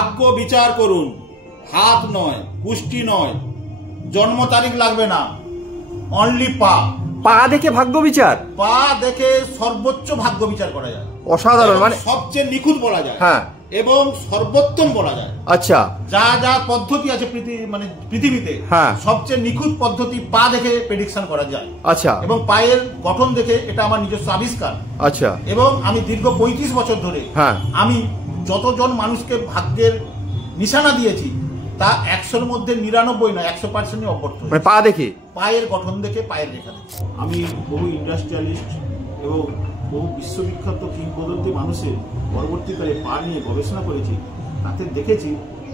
ভাগ্য বিচার করুন, হাত নয়, কুষ্টি নয়, জন্ম তারিখ লাগবে না, অনলি পা। পা দেখে ভাগ্য বিচার? পা দেখে সর্বোচ্চ ভাগ্য বিচার করা যায়। অসাধারণ, মানে সবচেয়ে নিখুঁত বলা যায়। হ্যাঁ, এবং সর্বোত্তম বলা যায়। আচ্ছা, যা যা পদ্ধতি আছে পৃথিবীতে, হ্যাঁ, সবচেয়ে নিখুঁত পদ্ধতি পা দেখে প্রেডিকশন করা যায়। আচ্ছা, এবং পায়ের গঠন দেখে, এটা আমার নিজস্ব আবিষ্কার। আচ্ছা, এবং আমি দীর্ঘ 35 বছর ধরে, হ্যাঁ, আমি যতজন মানুষকে ভাগ্যের নিশানা দিয়েছি তা 100-র মধ্যে 99 নয়, 100% অবর্ত। মানে পা দেখে, পায়ের গঠন দেখে, পায়ের রেখা দেখে। আমি বহু ইন্ডাস্ট্রিয়ালিস্ট এবং বহু বিশ্ববিখ্যাত কিংবদন্তি মানুষের পরবর্তীকালে পা নিয়ে গবেষণা করেছি। তাতে দেখেছি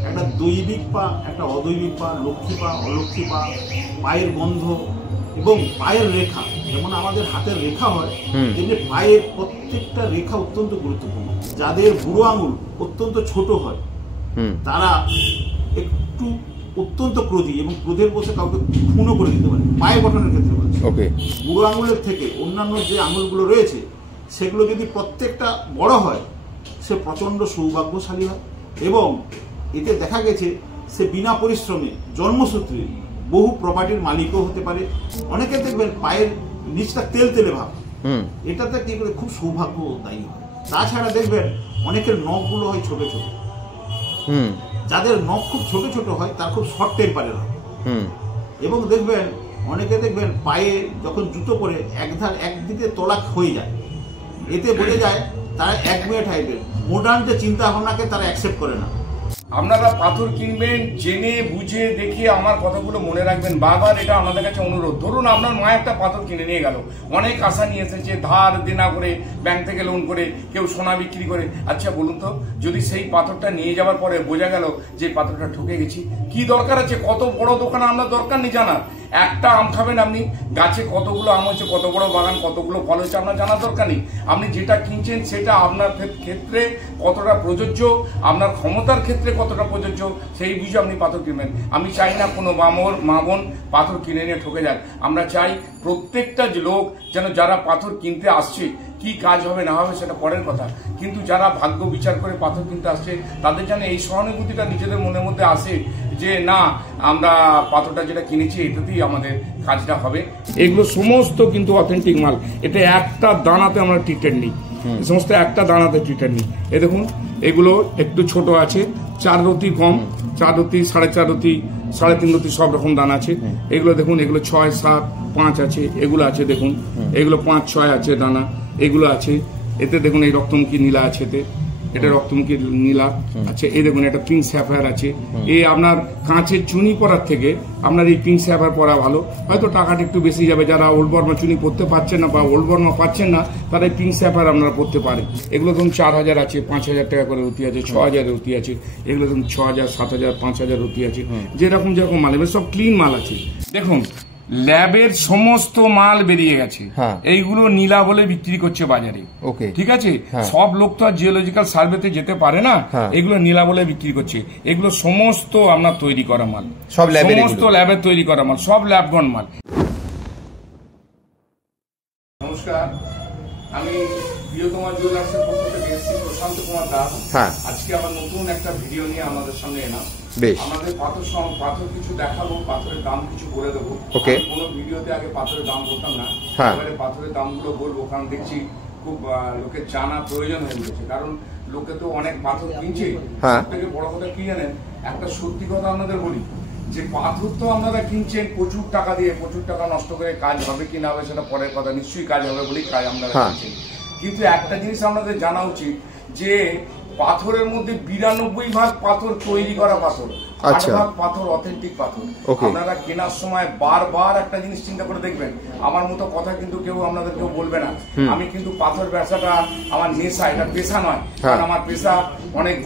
একটা দৈবিক পা, একটা অদৈবিক পা, লক্ষ্মী পা, অলক্ষ্মী পা, পায়ের গন্ধ এবং পায়ের রেখা। যেমন আমাদের হাতের রেখা হয়, তেমনি পায়ের প্রত্যেকটা রেখা অত্যন্ত গুরুত্বপূর্ণ। যাদের বুড়ো আঙুল অত্যন্ত ছোট হয় তারা একটু অত্যন্ত ক্রোধী এবং ক্রোধের বসে কাউকে খুনও করে দিতে পারে। পায়ের গঠনের ক্ষেত্রে বলছি। বুড়ো আঙুলের থেকে অন্যান্য যে আঙুলগুলো রয়েছে সেগুলো যদি প্রত্যেকটা বড় হয়, সে প্রচণ্ড সৌভাগ্যশালী হয়। এবং এতে দেখা গেছে সে বিনা পরিশ্রমে জন্মসূত্রে বহু প্রপার্টির মালিকও হতে পারে। অনেকে দেখবেন পায়ের নিচটা তেল তেলে ভাব, এটাতে কি করে খুব সৌভাগ্যদায়ী হয়। তাছাড়া দেখবেন অনেকের নখগুলো হয় ছোট ছোট। যাদের নখ খুব ছোট ছোট হয় তার খুব শর্ট টেম্পারের হয়। এবং দেখবেন অনেকে দেখবেন পায়ে যখন জুতো পরে একদিকে তোলা হয়ে যায়, এতে বোঝা যায় তারা একমেয়ে টাইপের। মডার্ন যে চিন্তা ভাবনাকে তারা অ্যাকসেপ্ট করে না। আপনারা পাথর কিনবেন জেনে বুঝে দেখে আমার কথাগুলো মনে রাখবেন। বারবার এটা আমাদের কাছে অনুরোধ। ধরুন আপনার মা একটা পাথর কিনে নিয়ে গেল, অনেক আশা নিয়ে এসেছে, ধার দেনা করে, ব্যাংক থেকে লোন করে, কেউ সোনা বিক্রি করে। আচ্ছা বলুন তো, যদি সেই পাথরটা নিয়ে যাওয়ার পরে বোঝা গেল যে পাথরটা ঠকে গেছি, কি দরকার আছে? কত বড় দোকানে আমরা দরকার নেই জানার। একটা আম খাবেন আপনি, গাছে কতগুলো আম হচ্ছে, কত বড় বাগান, কতগুলো ফল হচ্ছে, আপনার জানার দরকার নেই। আপনি যেটা কিনছেন সেটা আপনার ক্ষেত্রে কতটা প্রযোজ্য, আপনার ক্ষমতার ক্ষেত্রে কতটা প্রযোজ্য, সেই বুঝে আপনি পাথর কিনবেন। আমি চাই না কোনো মা বোন পাথর কিনে নিয়ে ঠকে যাক। আমরা চাই প্রত্যেকটা লোক যেন, যারা পাথর কিনতে আসছে, কি কাজ হবে না হবে সেটা পরের কথা, কিন্তু যারা ভাগ্য বিচার করে পাথর কিনতে আসছে তাদের যেন এই সহানুভূতিটা নিজেদের মনের মধ্যে আসে যে না, আমরা পাথরটা যেটা কিনেছি এটাতেই আমাদের কাজটা হবে। এগুলো সমস্ত কিন্তু অথেন্টিক মাল। এটা একটা দানাতে আমরা ট্রিটেড নেই, সমস্ত একটা দানাতে ট্রিটেড নেই। এ দেখুন, এগুলো একটু ছোট আছে, 4 রতি কম, 4 রতি, 4.5 রতি, 3.5 রতি, সব রকম দানা আছে। এগুলো দেখুন, এগুলো 6, 7, 5 আছে, এগুলো আছে দেখুন, এগুলো 5, 6 আছে দানা, এগুলো আছে। এতে দেখুন এই রক্তমুখী নীলা আছে, এতে এটা রক্তমুখী নীলা আছে। এই দেখুন এটা পিঙ্ক স্যাফায়ার আছে। এই আপনার কাঁচের চুনি পরার থেকে আপনার এই পিঙ্ক স্যাফায়ার পরা ভালো। হয়তো টাকাটা একটু বেশি যাবে, যারা ওল্ড বর্মা চুনি পরতে পারছেন না বা ওল্ড বর্মা পাচ্ছেন না, তারা এই পিঙ্ক স্যাফায়ার আপনারা পরতে পারেন। এগুলো ধরুন 4000 আছে, 5000 টাকা করে রুটি আছে, 6000 রুটি আছে। এগুলো ধরুন 6000, 7000, 5000 রুটি আছে। যেরকম যেরকম মাল, এবার সব ক্লিন মাল আছে। দেখুন ল্যাবের সমস্ত মাল বেরিয়ে গেছে, এইগুলো নীলা বলে বিক্রি করছে বাজারে। ঠিক আছে, সব লোক তো আর জিওলজিক্যাল সার্ভেতে যেতে পারে না, এগুলো নীলা বলে বিক্রি করছে। এগুলো সমস্ত আপনার তৈরি করা মাল, সমস্ত ল্যাবের তৈরি করা মাল, সব ল্যাবগন মাল। নমস্কার, আমি প্রিয়তমা জুয়েলার্সের পক্ষ থেকে এসেছি প্রশান্ত কুমার দাস। আজকে আমার নতুন একটা ভিডিও নিয়ে আমাদের সামনে এলাম। আমাদের পাথর কিছু দেখাবো, পাথরের দাম কিছু বলে দেবো। কোনো ভিডিওতে আগে পাথরের দাম বলতাম না, এবারে পাথরের দামগুলো বলবো, কারণ দেখছি খুব লোকের জানা প্রয়োজন হয়ে উঠেছে। কারণ লোকে তো অনেক পাথর কিনছে। সব থেকে বড় কথা কি জানেন, একটা সত্যি কথা আপনাদের বলি, যে পাথর তো আপনারা কিনছেন প্রচুর টাকা দিয়ে, প্রচুর টাকা নষ্ট করে। কাজ হবে কি না হবে সেটা পরের কথা, নিশ্চয়ই কাজ হবে বলেই কাজ আপনারা কিনছেন। কিন্তু একটা জিনিস আপনাদের জানা উচিত যে পাথরের মধ্যে 92% পাথর তৈরি করা পাথর, 8% পাথর অথেন্টিক পাথর। আপনারা কেনার সময় বারবার একটা জিনিস চিন্তা করে দেখবেন। আমার মতো কথা কিন্তু কেউ আপনাদের কেউ বলবে না। আমি কিন্তু পাথর ব্যবসাটা আমার নেশা, এটা পেশা নয়। কারণ আমার পেশা অনেক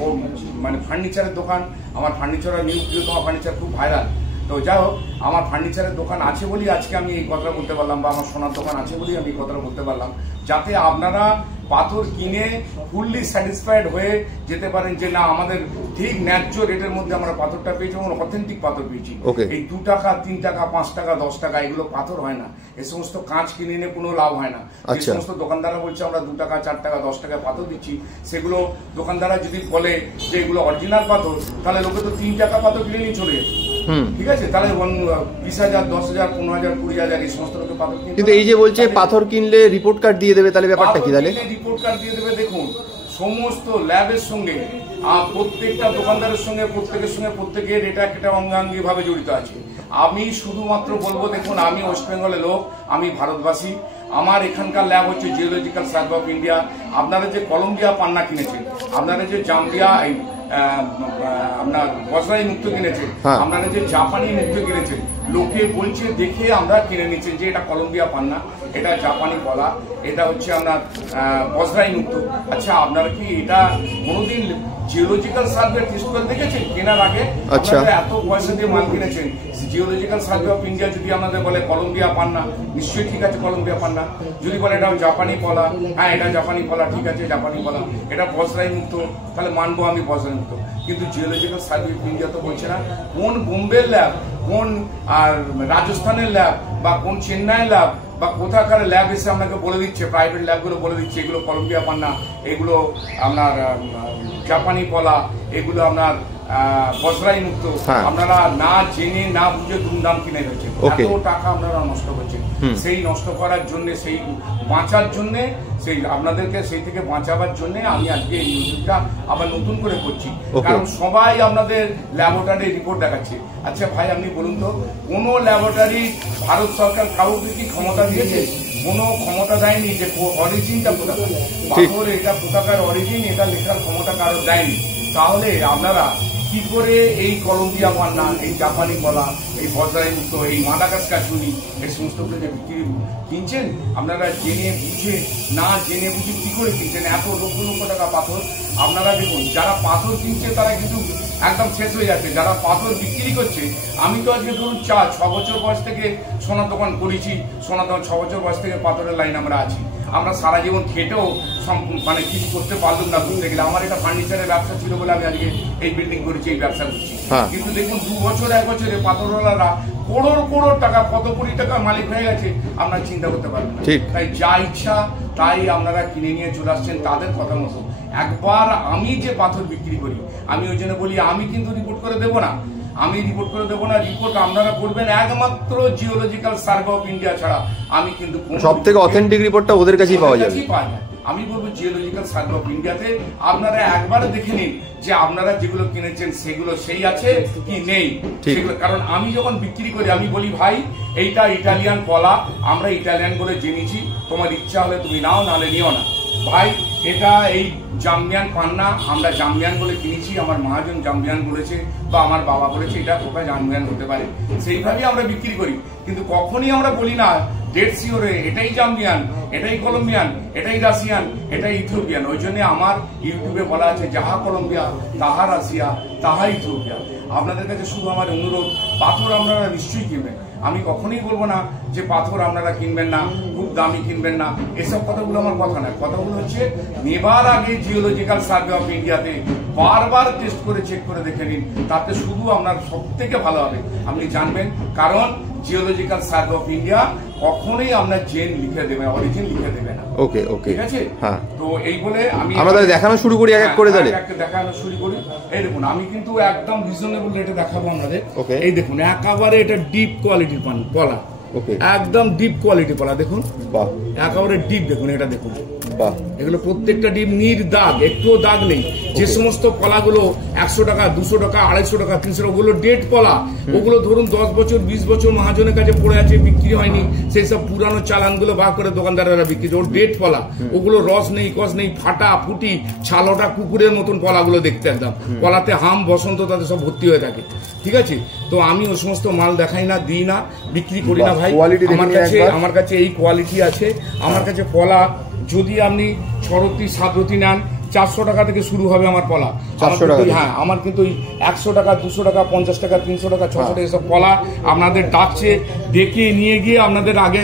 মানে ফার্নিচারের দোকান, আমার ফার্নিচারের নিউ প্রিয়তমা ফার্নিচার খুব ভাইরাল। তো যাই হোক, আমার ফার্নিচারের দোকান আছে বলেই আজকে আমি এই কথাটা বলতে পারলাম, বা আমার সোনার দোকান আছে বলেই আমি এই কথাটা বলতে পারলাম, যাতে আপনারা পাথর কিনে ফুললি স্যাটিসফাইড হয়ে যেতে পারেন যে না আমাদের ঠিক ন্যায্য রেটের মধ্যে আমরা পাথরটা পেয়েছি এবং অথেন্টিক পাথর পেয়েছি। এই 2 টাকা 3 টাকা 5 টাকা 10 টাকা এগুলো পাথর হয় না, এই সমস্ত কাঁচ কিনে নিয়ে কোনো লাভ হয় না। এই সমস্ত দোকানদাররা বলছে আমরা 2 টাকা 4 টাকা 10 টাকা পাথর দিচ্ছি, সেগুলো দোকানদাররা যদি বলে যে এগুলো অরিজিনাল পাথর তাহলে লোকে তো 3 টাকা পাথর কিনে নিয়ে চলে যেত। ঠিক আছে, তাহলে 20,000 10,000 15,000 20,000 এই সমস্ত লোকে পাথর কিনতে। কিন্তু এই যে বলছে পাথর কিনলে রিপোর্ট কার্ড দিয়ে দেবে, তাহলে ব্যাপারটা কি? তাহলে রিপোর্ট কার্ড দিয়ে দেবে। দেখুন সমস্ত ল্যাবের সঙ্গে প্রত্যেকটা দোকানদারের সঙ্গে প্রত্যেকের এটা একটা অঙ্গাঙ্গি ভাবে জড়িত আছে। আমি শুধুমাত্র বলবো, দেখুন আমি ওয়েস্ট বেঙ্গলের লোক, আমি ভারতবাসী, আমার এখানকার ল্যাব হচ্ছে জিওলজিক্যাল সার্ভে অফ ইন্ডিয়া। আপনারা যে কলম্বিয়া পান্না কিনেছেন, আপনারা যে জাম্বিয়া আপনার বজরাই মুক্ত কিনেছেন, আপনারা যে জাপানি মুক্ত কিনেছেন, লোকে বলছে দেখে আমরা কিনে নিচ্ছেন যে এটা কলম্বিয়া পান্না, এটা জাপানি কলা, এটা হচ্ছে আপনার বজরাই মুক্ত। আচ্ছা আপনারা কি এটা কোনোদিন জিওলজিক্যাল সার্ভে টেস্ট করে দেখেছেন কেনার আগে? আপনারা এত পয়সা দিয়ে মাল কিনেছেন, জিওলজিক্যাল সার্ভে অফ ইন্ডিয়া যদি আপনাদের বলে কলম্বিয়া পান্না, নিশ্চয়ই ঠিক আছে কলম্বিয়া পান্না। যদি বলে এটা জাপানি কলা, হ্যাঁ এটা জাপানি কলা, ঠিক আছে জাপানি কলা। এটা বজরাই মুক্ত, তাহলে মানবো আমি বজরাই মুক্ত। কিন্তু জিওলজিক্যাল সার্ভে অফ ইন্ডিয়া তো বলছে না কোন বোম্বের ল্যাব, কোন আর রাজস্থানের ল্যাব, বা কোন চেন্নাইয়ের ল্যাব, বা কোথাকার ল্যাব এসে আপনাকে বলে দিচ্ছে, প্রাইভেট ল্যাবগুলো বলে দিচ্ছে এগুলো কলম্বিয়া পান্না, এগুলো আপনার জাপানি কলা, এগুলো আপনার বজরাই মুক্ত। আপনারা না জেনে না বুঝে দুমদাম কিনে ফেলছেন, এত টাকা আপনারা নষ্ট করছেন। সেই নষ্ট করার জন্য, সেই বাঁচার জন্য, সেই আপনাদেরকে সেই থেকে বাঁচাবার জন্য আমি আজকে এই ইউটিউবটা আবার নতুন করে করছি। কারণ সবাই আপনাদের ল্যাবরেটরি রিপোর্ট দেখাচ্ছে। আচ্ছা ভাই আপনি বলুন তো, কোন ল্যাবরেটরি ভারত সরকার কাউকে কি ক্ষমতা দিয়েছে? কোনো ক্ষমতা দেয়নি যে অরিজিনটা কোথাকার পাথর, এটা কোথাকার অরিজিন এটা লেখার ক্ষমতা কারো দেয়নি। তাহলে আপনারা কি করে এই কলম্বিয়া পান্না, এই জাপানি কলা, এই বজরাই মুক্ত, এই মাদাগাস্কার চুনি, এই সমস্তগুলো যে বিক্রি কিনছেন, আপনারা জেনে বুঝে না জেনে বুঝে কি করে কিনছেন? এত লক্ষ লক্ষ টাকা পাথর। আপনারা দেখুন যারা পাথর কিনছে তারা কিন্তু একদম শেষ হয়ে যাচ্ছে, যারা পাথর বিক্রি করছে। আমি তো আজকে ধরুন 6 বছর বয়স থেকে সোনার দোকান করেছি, সোনার দোকান 6 বছর বয়স থেকে পাথরের লাইন আমরা আছি। আমরা সারা জীবন খেটেও মানে কিছু করতে পারলাম না বলতে গেলে। আমার এটা ফার্নিচারের ব্যবসা ছিল বলে আমি আজকে এই বিল্ডিং করেছি, এই ব্যবসা করছি। কিন্তু দেখুন 2 বছর 1 বছরে পাথরওয়ালারা করোড় টাকা, কত কোটি টাকা মালিক হয়ে গেছে আপনারা চিন্তা করতে পারবেন না। তাই যা ইচ্ছা তাই আপনারা কিনে নিয়ে চলে আসছেন তাদের কথা মতো। একবার আমি যে পাথর বিক্রি করি, আমি ওই জন্য বলি আমি কিন্তু রিপোর্ট করে দেবো না, আমি রিপোর্ট করে দেবো না। রিপোর্ট আপনারা করবেন একমাত্র জিওলজিক্যাল সার্ভে অফ ইন্ডিয়া ছাড়া। আমি কিন্তু সবথেকে অথেন্টিক রিপোর্টটা ওদের কাছেই পাওয়া যাবে। আমি বলবো জিওলজিক্যাল সার্ভে অফ ইন্ডিয়াতে আপনারা একবার দেখে নিন যে আপনারা যেগুলো কিনেছেন সেগুলো সেই আছে কি নেই। কারণ আমি যখন বিক্রি করি আমি বলি ভাই এইটা ইটালিয়ান কলা, আমরা ইটালিয়ান বলে জেনেছি, তোমার ইচ্ছা হলে তুমি নাও, নাহলে নিও না। ভাই এটা এই জাম্বিয়ান পান্না, আমরা জাম্বিয়ান বলে কিনেছি, আমার মহাজন জাম্বিয়ান বলেছে বা আমার বাবা বলেছে এটা কোথায় জাম্বিয়ান হতে পারে, সেইভাবেই আমরা বিক্রি করি। কিন্তু কখনই আমরা বলি না ডেট শিওরে এটাই জাম্বিয়ান, এটাই কলম্বিয়ান, এটাই রাশিয়ান, এটাই ইথিওপিয়ান। ওই জন্য আমার ইউটিউবে বলা আছে যাহা কলম্বিয়া, তাহা রাশিয়া, তাহা ইথিওপিয়া। আপনাদের কাছে শুধু আমার অনুরোধ, পাথর আপনারা নিশ্চয়ই কিনবেন। আমি কখনোই বলবো না যে পাথর আপনারা কিনবেন না, খুব দামি কিনবেন না, এসব কথাগুলো আমার কথা না। কথাগুলো হচ্ছে নেবার আগে জিওলজিক্যাল সার্ভে অফ ইন্ডিয়াতে বারবার টেস্ট করে চেক করে দেখে নিন, তাতে শুধু আপনার সব থেকে ভালো হবে, আপনি জানবেন। কারণ জিওলজিক্যাল সার্ভে অফ ইন্ডিয়া কখনোই আপনার জেন লিখে দেবে, অরিজিন লিখে দেবে না। ওকে ওকে, ঠিক আছে। হ্যাঁ, তো এই বলে আমরা দেখানো শুরু করি, এক এক করে তাহলে দেখানো শুরু করি। এই দেখুন আমি কিন্তু একদম রিজনেবল রেটে দেখাবো আপনাদের। এই দেখুন একেবারে এটা ডিপ কোয়ালিটির কলা, একদম ডিপ কোয়ালিটি কলা। দেখুন একেবারে ডিপ, দেখুন এটা দেখুন, এগুলো প্রত্যেকটা ডিপ নির্দাগ, একটুও দাগ নেই। যে সমস্ত কলাগুলো 100 টাকা 200 টাকা 250 টাকা 300 টাকা, ওগুলো ডেট কলা, ওগুলো ধরুন 10 বছর 20 বছর মহাজনের কাছে পড়ে আছে, বিক্রি হয়নি, সেই সব পুরানো চালানগুলো বার করে দোকানদারেরা বিক্রি করে। ওর ডেট কলা, ওগুলো রস নেই, কস নেই, ফাটা ফুটি ছালোটা কুকুরের মতন কলাগুলো দেখতে, একদম কলাতে হাম বসন্ত তাদের সব ভর্তি হয়ে থাকে। ঠিক আছে, তো আমি ওই সমস্ত মাল দেখাই না, দিই না, বিক্রি করি না ভাই। আমার কাছে এই কোয়ালিটি আছে। আমার কাছে কলা যদি আপনি 6রতি 7রতি নেন 400 টাকা থেকে শুরু হবে আমার কলা। হ্যাঁ, আমার কিন্তু 100 টাকা 200 টাকা 50 টাকা 300 টাকা 600 টাকা এসব কলা আপনাদের ডাকছে, ডেকে নিয়ে গিয়ে আপনাদের আগে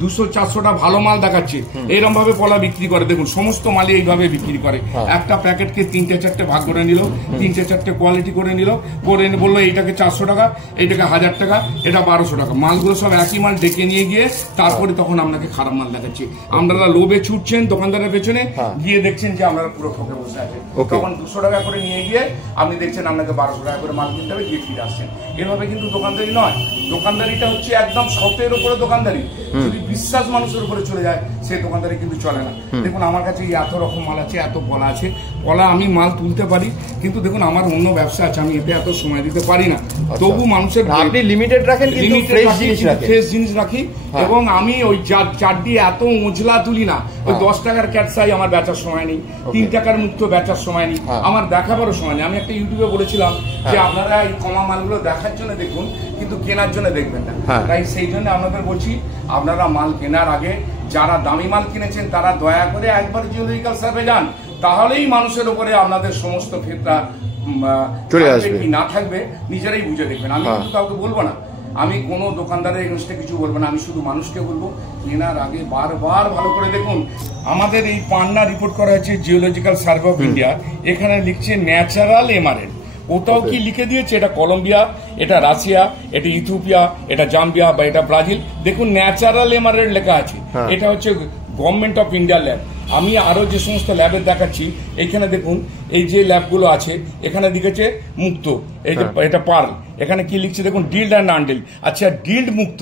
200-400টা ভালো মাল দেখাচ্ছে, এরকম ভাবে পলা বিক্রি করে। দেখুন সমস্ত মালই এইভাবে বিক্রি করে। একটা প্যাকেটকে 3-4টে ভাগ করে নিল, 3-4টে কোয়ালিটি করে নিল, করে বললো এইটাকে 400 টাকা, এইটাকে 1000 টাকা, এটা 1200 টাকা। মালগুলো সব একই মাল ডেকে নিয়ে গিয়ে তারপরে তখন আপনাকে খারাপ মাল দেখাচ্ছে। আপনারা লোভে ছুটছেন দোকানদারের পেছনে, গিয়ে দেখছেন যে আপনারা পুরো ঠকে বসে আছেন। তখন 200 টাকা করে নিয়ে গিয়ে আপনি দেখছেন আপনাকে 1200 টাকা করে মাল কিনতে হবে, গিয়ে ফিরে আসছেন। এভাবে কিন্তু দোকানদারি নয়। দোকানদারিটা হচ্ছে একদম সতের উপরে দোকানদারি। যদি বিশ্বাস মানুষের উপরে চলে যায় সেই দোকানদারি কিন্তু চলে না। দেখুন আমার কাছে এত রকম মাল আছে, এত পলা আছে, পলা আমি মাল তুলতে পারি, কিন্তু দেখুন আমার অন্য ব্যবসা আছে, আমি এতে এত সময় দিতে পারি না। তবু মানুষের আপনি লিমিটেড রাখেন, কিন্তু ফ্রেশ জিনিস রাখি। এবং আমি ওই চারটি এত উজলা তুলি না। ওই 10 টাকার ক্যাটসাই আমার বেচার সময় নেই, 3 টাকার মুক্ত বেচার সময় নেই, আমার দেখাবারও সময় নেই। আমি একটা ইউটিউবে বলেছিলাম যে আপনারা এই কমা মালগুলো দেখার জন্য দেখুন, কিন্তু কেনার জন্য দেখবেন না। তাই সেই জন্য আপনাদের বলছি, আপনারা মাল কেনার আগে যারা দামি মাল কিনেছেন তারা দয়া করে একবার জিওলজিক্যাল সার্ভে যান, তাহলেই মানুষের উপরে আপনাদের সমস্ত ফেতরা চলে আসবে কি না থাকবে নিজেরাই বুঝে দেখবেন। আমি কিন্তু কাউকে বলবো না, আমি কোনো দোকানদারের এগেইনস্টে কিছু বলবো না, আমি শুধু মানুষকে বলবো কেনার আগে বারবার ভালো করে দেখুন। আমাদের এই পান্না রিপোর্ট করা হয়েছে জিওলজিক্যাল সার্ভে অফ ইন্ডিয়া, এখানে লিখছে ন্যাচারাল এমারেল্ড। কোথাও কি লিখে দিয়েছে এটা কলম্বিয়া, এটা রাশিয়া, এটা ইথিওপিয়া, এটা জাম্বিয়া বা এটা ব্রাজিল। দেখুন ন্যাচারাল এমারেল্ড লেখা আছে, এটা হচ্ছে গভর্নমেন্ট অফ ইন্ডিয়া ল্যাব। আমি আরো যে সমস্ত ল্যাবের দেখাচ্ছি, এইখানে দেখুন এই যে ল্যাবগুলো আছে, এখানে লিখেছে মুক্ত, এই যে এটা পার্ল, এখানে কি লিখছে দেখুন ডিল্ড অ্যান্ড আনডিল্ড। আচ্ছা ডিল্ড মুক্ত,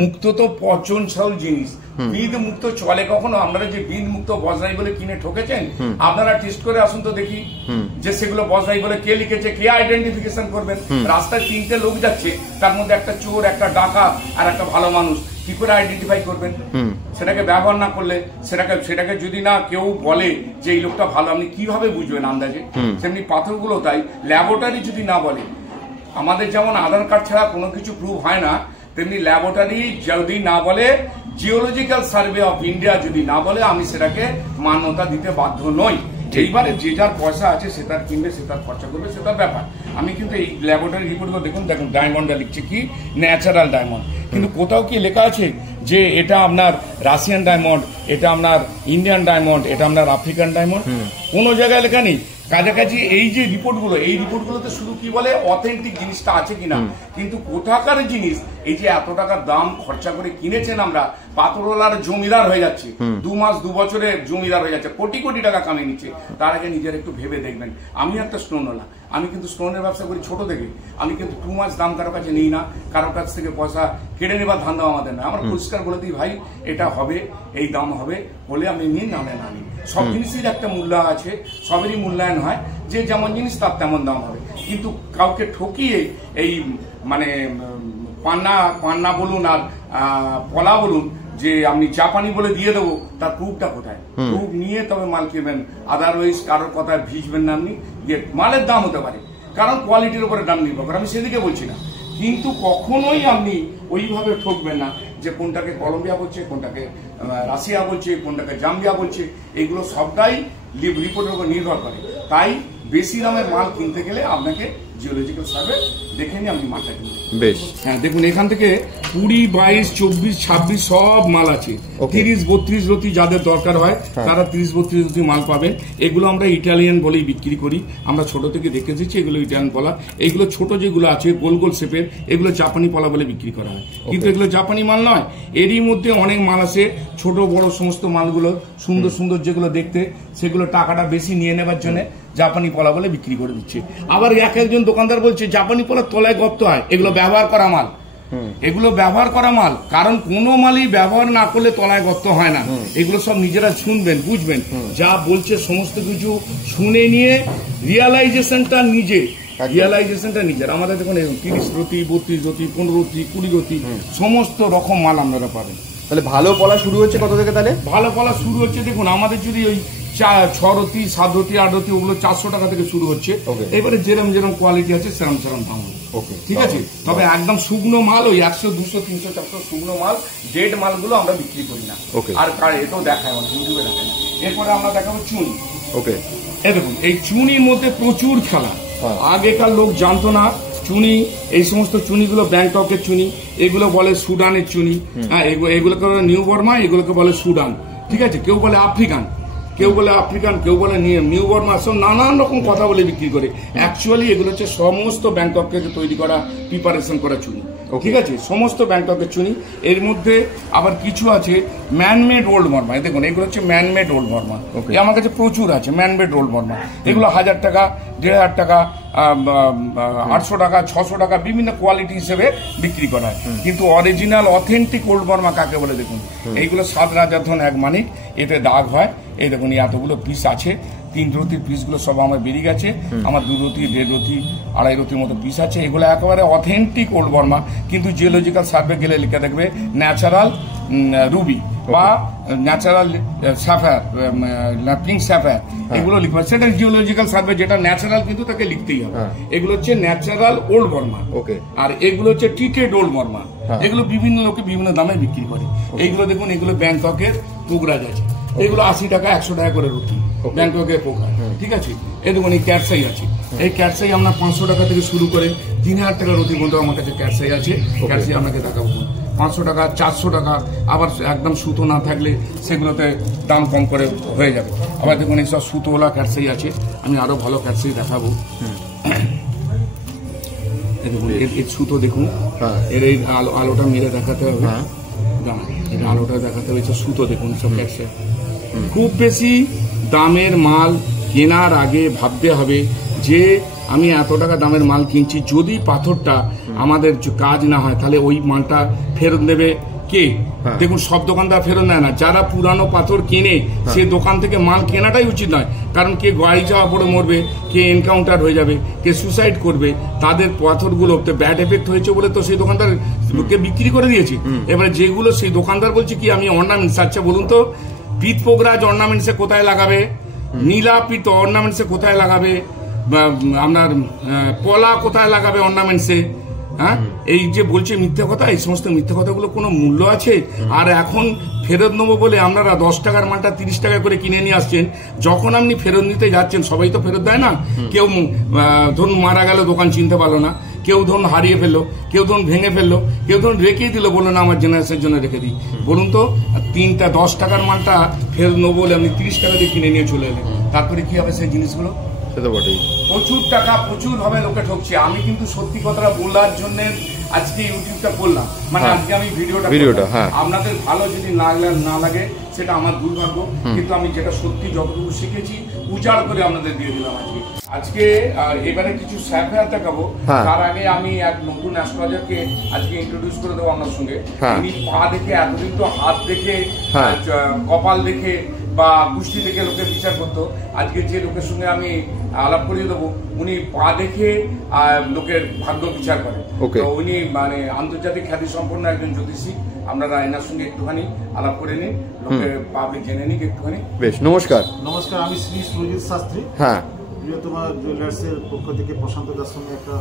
মুক্ত তো পচনশীল জিনিস, বিদ মুক্ত চলে কখনো? আপনারা যে বিদ মুক্ত বজরাই বলে কিনে ঠকেছেন, আপনারা টেস্ট করে আসুন তো দেখি যে সেগুলো বজরাই বলে কে লিখেছে, কে আইডেন্টিফিকেশন করবেন। রাস্তায় 3টে লোক যাচ্ছে, তার মধ্যে একটা চোর, একটা ডাকাত আর একটা ভালো মানুষ, কি করে আইডেন্টিফাই করবেন? সেটাকে ব্যবহার না করলে, সেটাকে যদি না কেউ বলে যে এই লোকটা ভালো, আপনি কিভাবে বুঝবেন আন্দাজে? সেমনি পাথরগুলো তাই, ল্যাবরেটরি যদি না বলে, আমাদের যেমন আধার কার্ড ছাড়া কোনো কিছু প্রুফ হয় না, তেমনি ল্যাবরেটরি যদি না বলে, জিওলজিক্যাল সার্ভে অফ ইন্ডিয়া যদি না বলে, আমি সেটাকে মান্যতা দিতে বাধ্য নই। এইবারে যে যার পয়সা আছে সে তার কিনবে, সে তার খরচা করবে, সে তার ব্যাপার। আমি কিন্তু এই ল্যাবরেটরি রিপোর্টগুলো দেখুন, ডায়মন্ডটা লিখছে কি ন্যাচারাল ডায়মন্ড, কিন্তু কোথাও কি লেখা আছে যে এটা আপনার রাশিয়ান ডায়মন্ড, এটা আপনার ইন্ডিয়ান ডায়মন্ড, এটা আপনার আফ্রিকান ডায়মন্ড? কোনো জায়গায় লেখা নেই। কাছাকাছি এই যে রিপোর্টগুলো, এই রিপোর্টগুলোতে শুধু কি বলে অথেন্টিক জিনিসটা আছে কিনা, কিন্তু কোথাকার জিনিস এই যে এত টাকার দাম খরচা করে কিনেছেন আমরা, পাথরওয়ালার জমিদার হয়ে যাচ্ছে, 2 মাস 2 বছরে জমিদার হয়ে যাচ্ছে, কোটি কোটি টাকা কামিয়ে নিচ্ছে। তার আগে নিজের একটু ভেবে দেখবেন। আমি একটা স্টোনওয়ালা, আমি কিন্তু স্টোনের ব্যবসা করি ছোট থেকে। আমি কিন্তু 2 মাস দাম কারোর কাছে নিই না, কারোর কাছ থেকে পয়সা কেড়ে নেবার ধান্দা আমাদের না। আমরা পরিষ্কার বলে দিই, ভাই এটা হবে, এই দাম হবে, হলে আপনি নিন, নাহলে না নিন। সব জিনিসের একটা মূল্য আছে, সবেরই মূল্যায়ন হয়, যে যেমন জিনিস তার তেমন দাম হবে। কিন্তু কাউকে ঠকিয়ে এই মানে পান্না বলুন আর পলা বলুন যে আমি জাপানি বলে দিয়ে দেবো, তার প্রুফটা কোথায়? প্রুফ নিয়ে তবে মাল কিনবেন, আদারওয়াইজ কারোর কথায় ভিজবেন না। আপনি মালের দাম হতে পারে, কারণ কোয়ালিটির উপরে দাম নির্ভর করে, আমি সেদিকে বলছি না, কিন্তু কখনোই আপনি ওইভাবে ঠকবেন না যে কোনটাকে কলম্বিয়া বলছে, কোনটাকে রাশিয়া বলছে, কোনটাকে জাম্বিয়া বলছে। এগুলো সবটাই রিপোর্টের উপর নির্ভর করে। তাই বেশি দামের মাল কিনতে গেলে আপনাকে জিওলজিক্যাল সার্ভে দেখে নিয়ে আপনি মালটা কিনবেন। বেশ, হ্যাঁ দেখুন এখান থেকে 20, 22, 24, 26 সব মাল আছে। 30, 32 রতি যাদের দরকার হয় তারা 30, 32 রতি মাল পাবেন। এগুলো আমরা ইটালিয়ান বলেই বিক্রি করি, আমরা ছোট থেকে দেখে এসেছি এগুলো ইটালিয়ান পলা। এইগুলো ছোট যেগুলো আছে গোল গোল শেপের, এগুলো জাপানি পলা বলে বিক্রি করা হয়, কিন্তু এগুলো জাপানি মাল নয়। এরই মধ্যে অনেক মাল আছে, ছোট বড় সমস্ত মালগুলো সুন্দর সুন্দর যেগুলো দেখতে, সেগুলো টাকাটা বেশি নিয়ে নেবার জন্য জাপানি পলা বলে বিক্রি করে দিচ্ছে। আবার একজন দোকানদার বলছে জাপানি পলার তলায় গর্ত হয়, এগুলো ব্যবহার করা মাল, এগুলো ব্যবহার করা মাল। কারণ কোনো মালই ব্যবহার না করলে তলায় গর্ত হয় না। এগুলো সব নিজেরা শুনবেন, বুঝবেন, যা বলছে সমস্ত কিছু শুনে নিয়ে রিয়ালাইজেশনটা নিজের। আমাদের দেখুন 30 রতি, 32 রতি, 15 রতি, 20 রতি সমস্ত রকম মাল আপনারা পাবেন। তাহলে ভালো পলা শুরু হচ্ছে কত থেকে? তাহলে ভালো পলা শুরু হচ্ছে দেখুন আমাদের যদি ওই 6 রতি, 7 রতি, 8 রতি, ওগুলো 400 টাকা থেকে শুরু হচ্ছে। এবারে যেরকম যেরকম কোয়ালিটি আছে সেরকম সেরকম দাম হবে, ঠিক আছে? তবে একদম শুকনো মাল ওই 100, 200, 300, 400 শুকনো মাল, ডেড মালগুলো আমরা বিক্রি করি না। আর এটাও দেখায় না, ইউটিউবে দেখায় না। এরপরে আমরা দেখাবো চুনি। এই দেখুন এই চুনির মধ্যে প্রচুর খেলা। আগেকার লোক জানতো না চুনি, এই সমস্ত চুনিগুলো ব্যাংককের চুনি, এগুলো বলে সুডানের চুনি। হ্যাঁ, এগুলোকে বলে নিউ বর্মা, এগুলোকে বলে সুডান। ঠিক আছে, কেউ বলে আফ্রিকান, কেউ বলে আফ্রিকান, কেউ বলে নিউ বর্মা, সব নানান রকম কথা বলে বিক্রি করে। অ্যাকচুয়ালি এগুলো হচ্ছে সমস্ত ব্যাংকক থেকে তৈরি করা, প্রিপারেশন করা চুনি। ঠিক আছে, সমস্ত ব্যাংককের চুনি। এর মধ্যে আবার কিছু আছে ম্যানমেড ওল্ড বর্মা। দেখুন, এগুলো হচ্ছে ম্যানমেড ওল্ড বর্মা। আমার কাছে প্রচুর আছে ম্যানমেড ওল্ড বর্মা। এগুলো 1000 টাকা, 1500 টাকা, 800 টাকা, 600 টাকা, বিভিন্ন কোয়ালিটি হিসেবে বিক্রি করা হয়। কিন্তু অরিজিনাল অথেন্টিক ওল্ড বর্মা কাকে বলে দেখুন, এইগুলো 7 রাজার ধন 1 মানিক, এতে দাগ হয়। এই দেখুন, এতগুলো পিস আছে। 3 রতির পিসগুলো সব আমার বেরিয়ে গেছে। আমার 2 রতি, 1.5 রতি, 2.5 রতির মতো পিস আছে। এগুলো একেবারে অথেন্টিক ওল্ড বর্মা। কিন্তু জিওলজিক্যাল সার্ভে গেলে লিখে দেখবে ন্যাচারাল রুবি বা ন্যাচারাল স্যাফায়ার, পিঙ্ক স্যাফায়ার, এগুলো লিখবে। সেটা জিওলজিক্যাল সার্ভে যেটা ন্যাচারাল, কিন্তু তাকে লিখতেই হবে। এগুলো হচ্ছে ন্যাচারাল ওল্ড বর্মা। আর এগুলো হচ্ছে ট্রিটেড ওল্ড বর্মা। এগুলো বিভিন্ন লোকে বিভিন্ন দামে বিক্রি করে। এইগুলো দেখুন, এগুলো ব্যাংককের পোগরাজ আছে। এগুলো 80 টাকা, 100 টাকা করে রুটি, ব্যাংককের পোগরাজ। ঠিক আছে, এই দেখুন, এই ক্যাটসাই আছে। এই ক্যাটসাই আমরা 500 টাকা থেকে শুরু করে 3000 টাকা রুটি পর্যন্ত আমার কাছে ক্যাটসাই আছে। ক্যাটসাই আপনাকে দেখাবো 500 টাকা, 400 টাকা। আবার একদম সুতো না থাকলে সেগুলোতে দাম কম করে হয়ে যাবে। আবার দেখুন, এইসব সুতোওয়ালা ক্যাটসাই আছে। আমি আরো ভালো ক্যাটসাই দেখাবো। দেখুন, এর সুতো দেখুন, এর এই আলোটা মেরে দেখাতে হবে। এর আলোটা দেখাতে হবে। সুতো দেখুন, সব ক্যাটসাই। খুব বেশি দামের মাল কেনার আগে ভাবতে হবে যে আমি এত টাকা দামের মাল কিনছি, যদি পাথরটা আমাদের কাজ না হয় তাহলে ওই মালটা ফেরত দেবে কে? দেখুন, সব দোকানদার ফেরত নেয় না। যারা পুরানো পাথর কেনে, সে দোকান থেকে মাল কেনাটাই উচিত নয়। কারণ কে গাড়ি চাপা পড়ে মরবে, কে এনকাউন্টার হয়ে যাবে, কে সুসাইড করবে। তাদের পাথরগুলো ব্যাড এফেক্ট হয়েছে বলে তো সেই দোকানদারকে বিক্রি করে দিয়েছে। এবারে যেগুলো সেই দোকানদার বলছে কি আমি অর্নামেন্টস, আচ্ছা বলুন তো, পিত পোগরাজ অর্নামেন্টসে কোথায় লাগাবে? নীলা পিত অর্নামেন্টসে কোথায় লাগাবে? আপনার পলা কোথায় লাগাবে অর্নামেন্টসে? হ্যাঁ, এই যে বলছে মিথ্যে কথা, এই সমস্ত মিথ্যে কথাগুলো কোনো মূল্য আছে? আর এখন ফেরত নেবো বলে আপনারা 10 টাকার মালটা 30 টাকা করে কিনে নিয়ে আসছেন। যখন আপনি ফেরত নিতে যাচ্ছেন, সবাই তো ফেরত দেয় না। কেউ ধরুন মারা গেল, দোকান চিনতে পারলো না, কেউ ধরুন হারিয়ে ফেললো, কেউ ধরুন ভেঙে ফেললো, কেউ ধরুন রেখেই দিল, বললো না আমার জেনারেশনের জন্য রেখে দিই। বলুন তো, 10 টাকার মালটা ফেরত নেবো বলে আপনি 30 টাকা দিয়ে কিনে নিয়ে চলে এলেন, তারপরে কি হবে সেই জিনিসগুলো? প্রচুর টাকা, প্রচুর ভাবে লোকে ঠকছে। আমি কিন্তু সত্যি কথাটা বলার জন্য আজকে ইউটিউবটা করলাম, মানে আজকে আমি ভিডিওটা আপনাদের ভালো যদি না লাগে সেটা আমার দুর্ভাগ্য। কিন্তু আমি যেটা সত্যি যতটুকু শিখেছি উজাড় করে আপনাদের দিয়ে দিলাম আজকে। এবারে কিছু স্যাফায়ার দেখাবো। তার আগে আমি এক নতুন অ্যাস্ট্রোলজারকে আজকে ইন্ট্রোডিউস করে দেবো আপনার সঙ্গে। উনি পা দেখে, এতদিন তো হাত দেখে, কপাল দেখে বা কুষ্টি দেখে লোকের বিচার করতো। আজকে যে লোকের সঙ্গে আমি আলাপ করিয়ে দেবো, উনি পা দেখে লোকের ভাগ্য বিচার করে। তো উনি মানে আন্তর্জাতিক খ্যাতি সম্পন্ন একজন জ্যোতিষী। আপনারা এনার সঙ্গে একটুখানি আলাপ করে নিন, লোকের পাবলিক জেনে নিক একটুখানি। বেশ, নমস্কার। নমস্কার, আমি শ্রী সুরজিৎ শাস্ত্রী। প্রিয়তমা জুয়েলার্সের পক্ষ থেকে প্রশান্ত দাস সঙ্গে একটা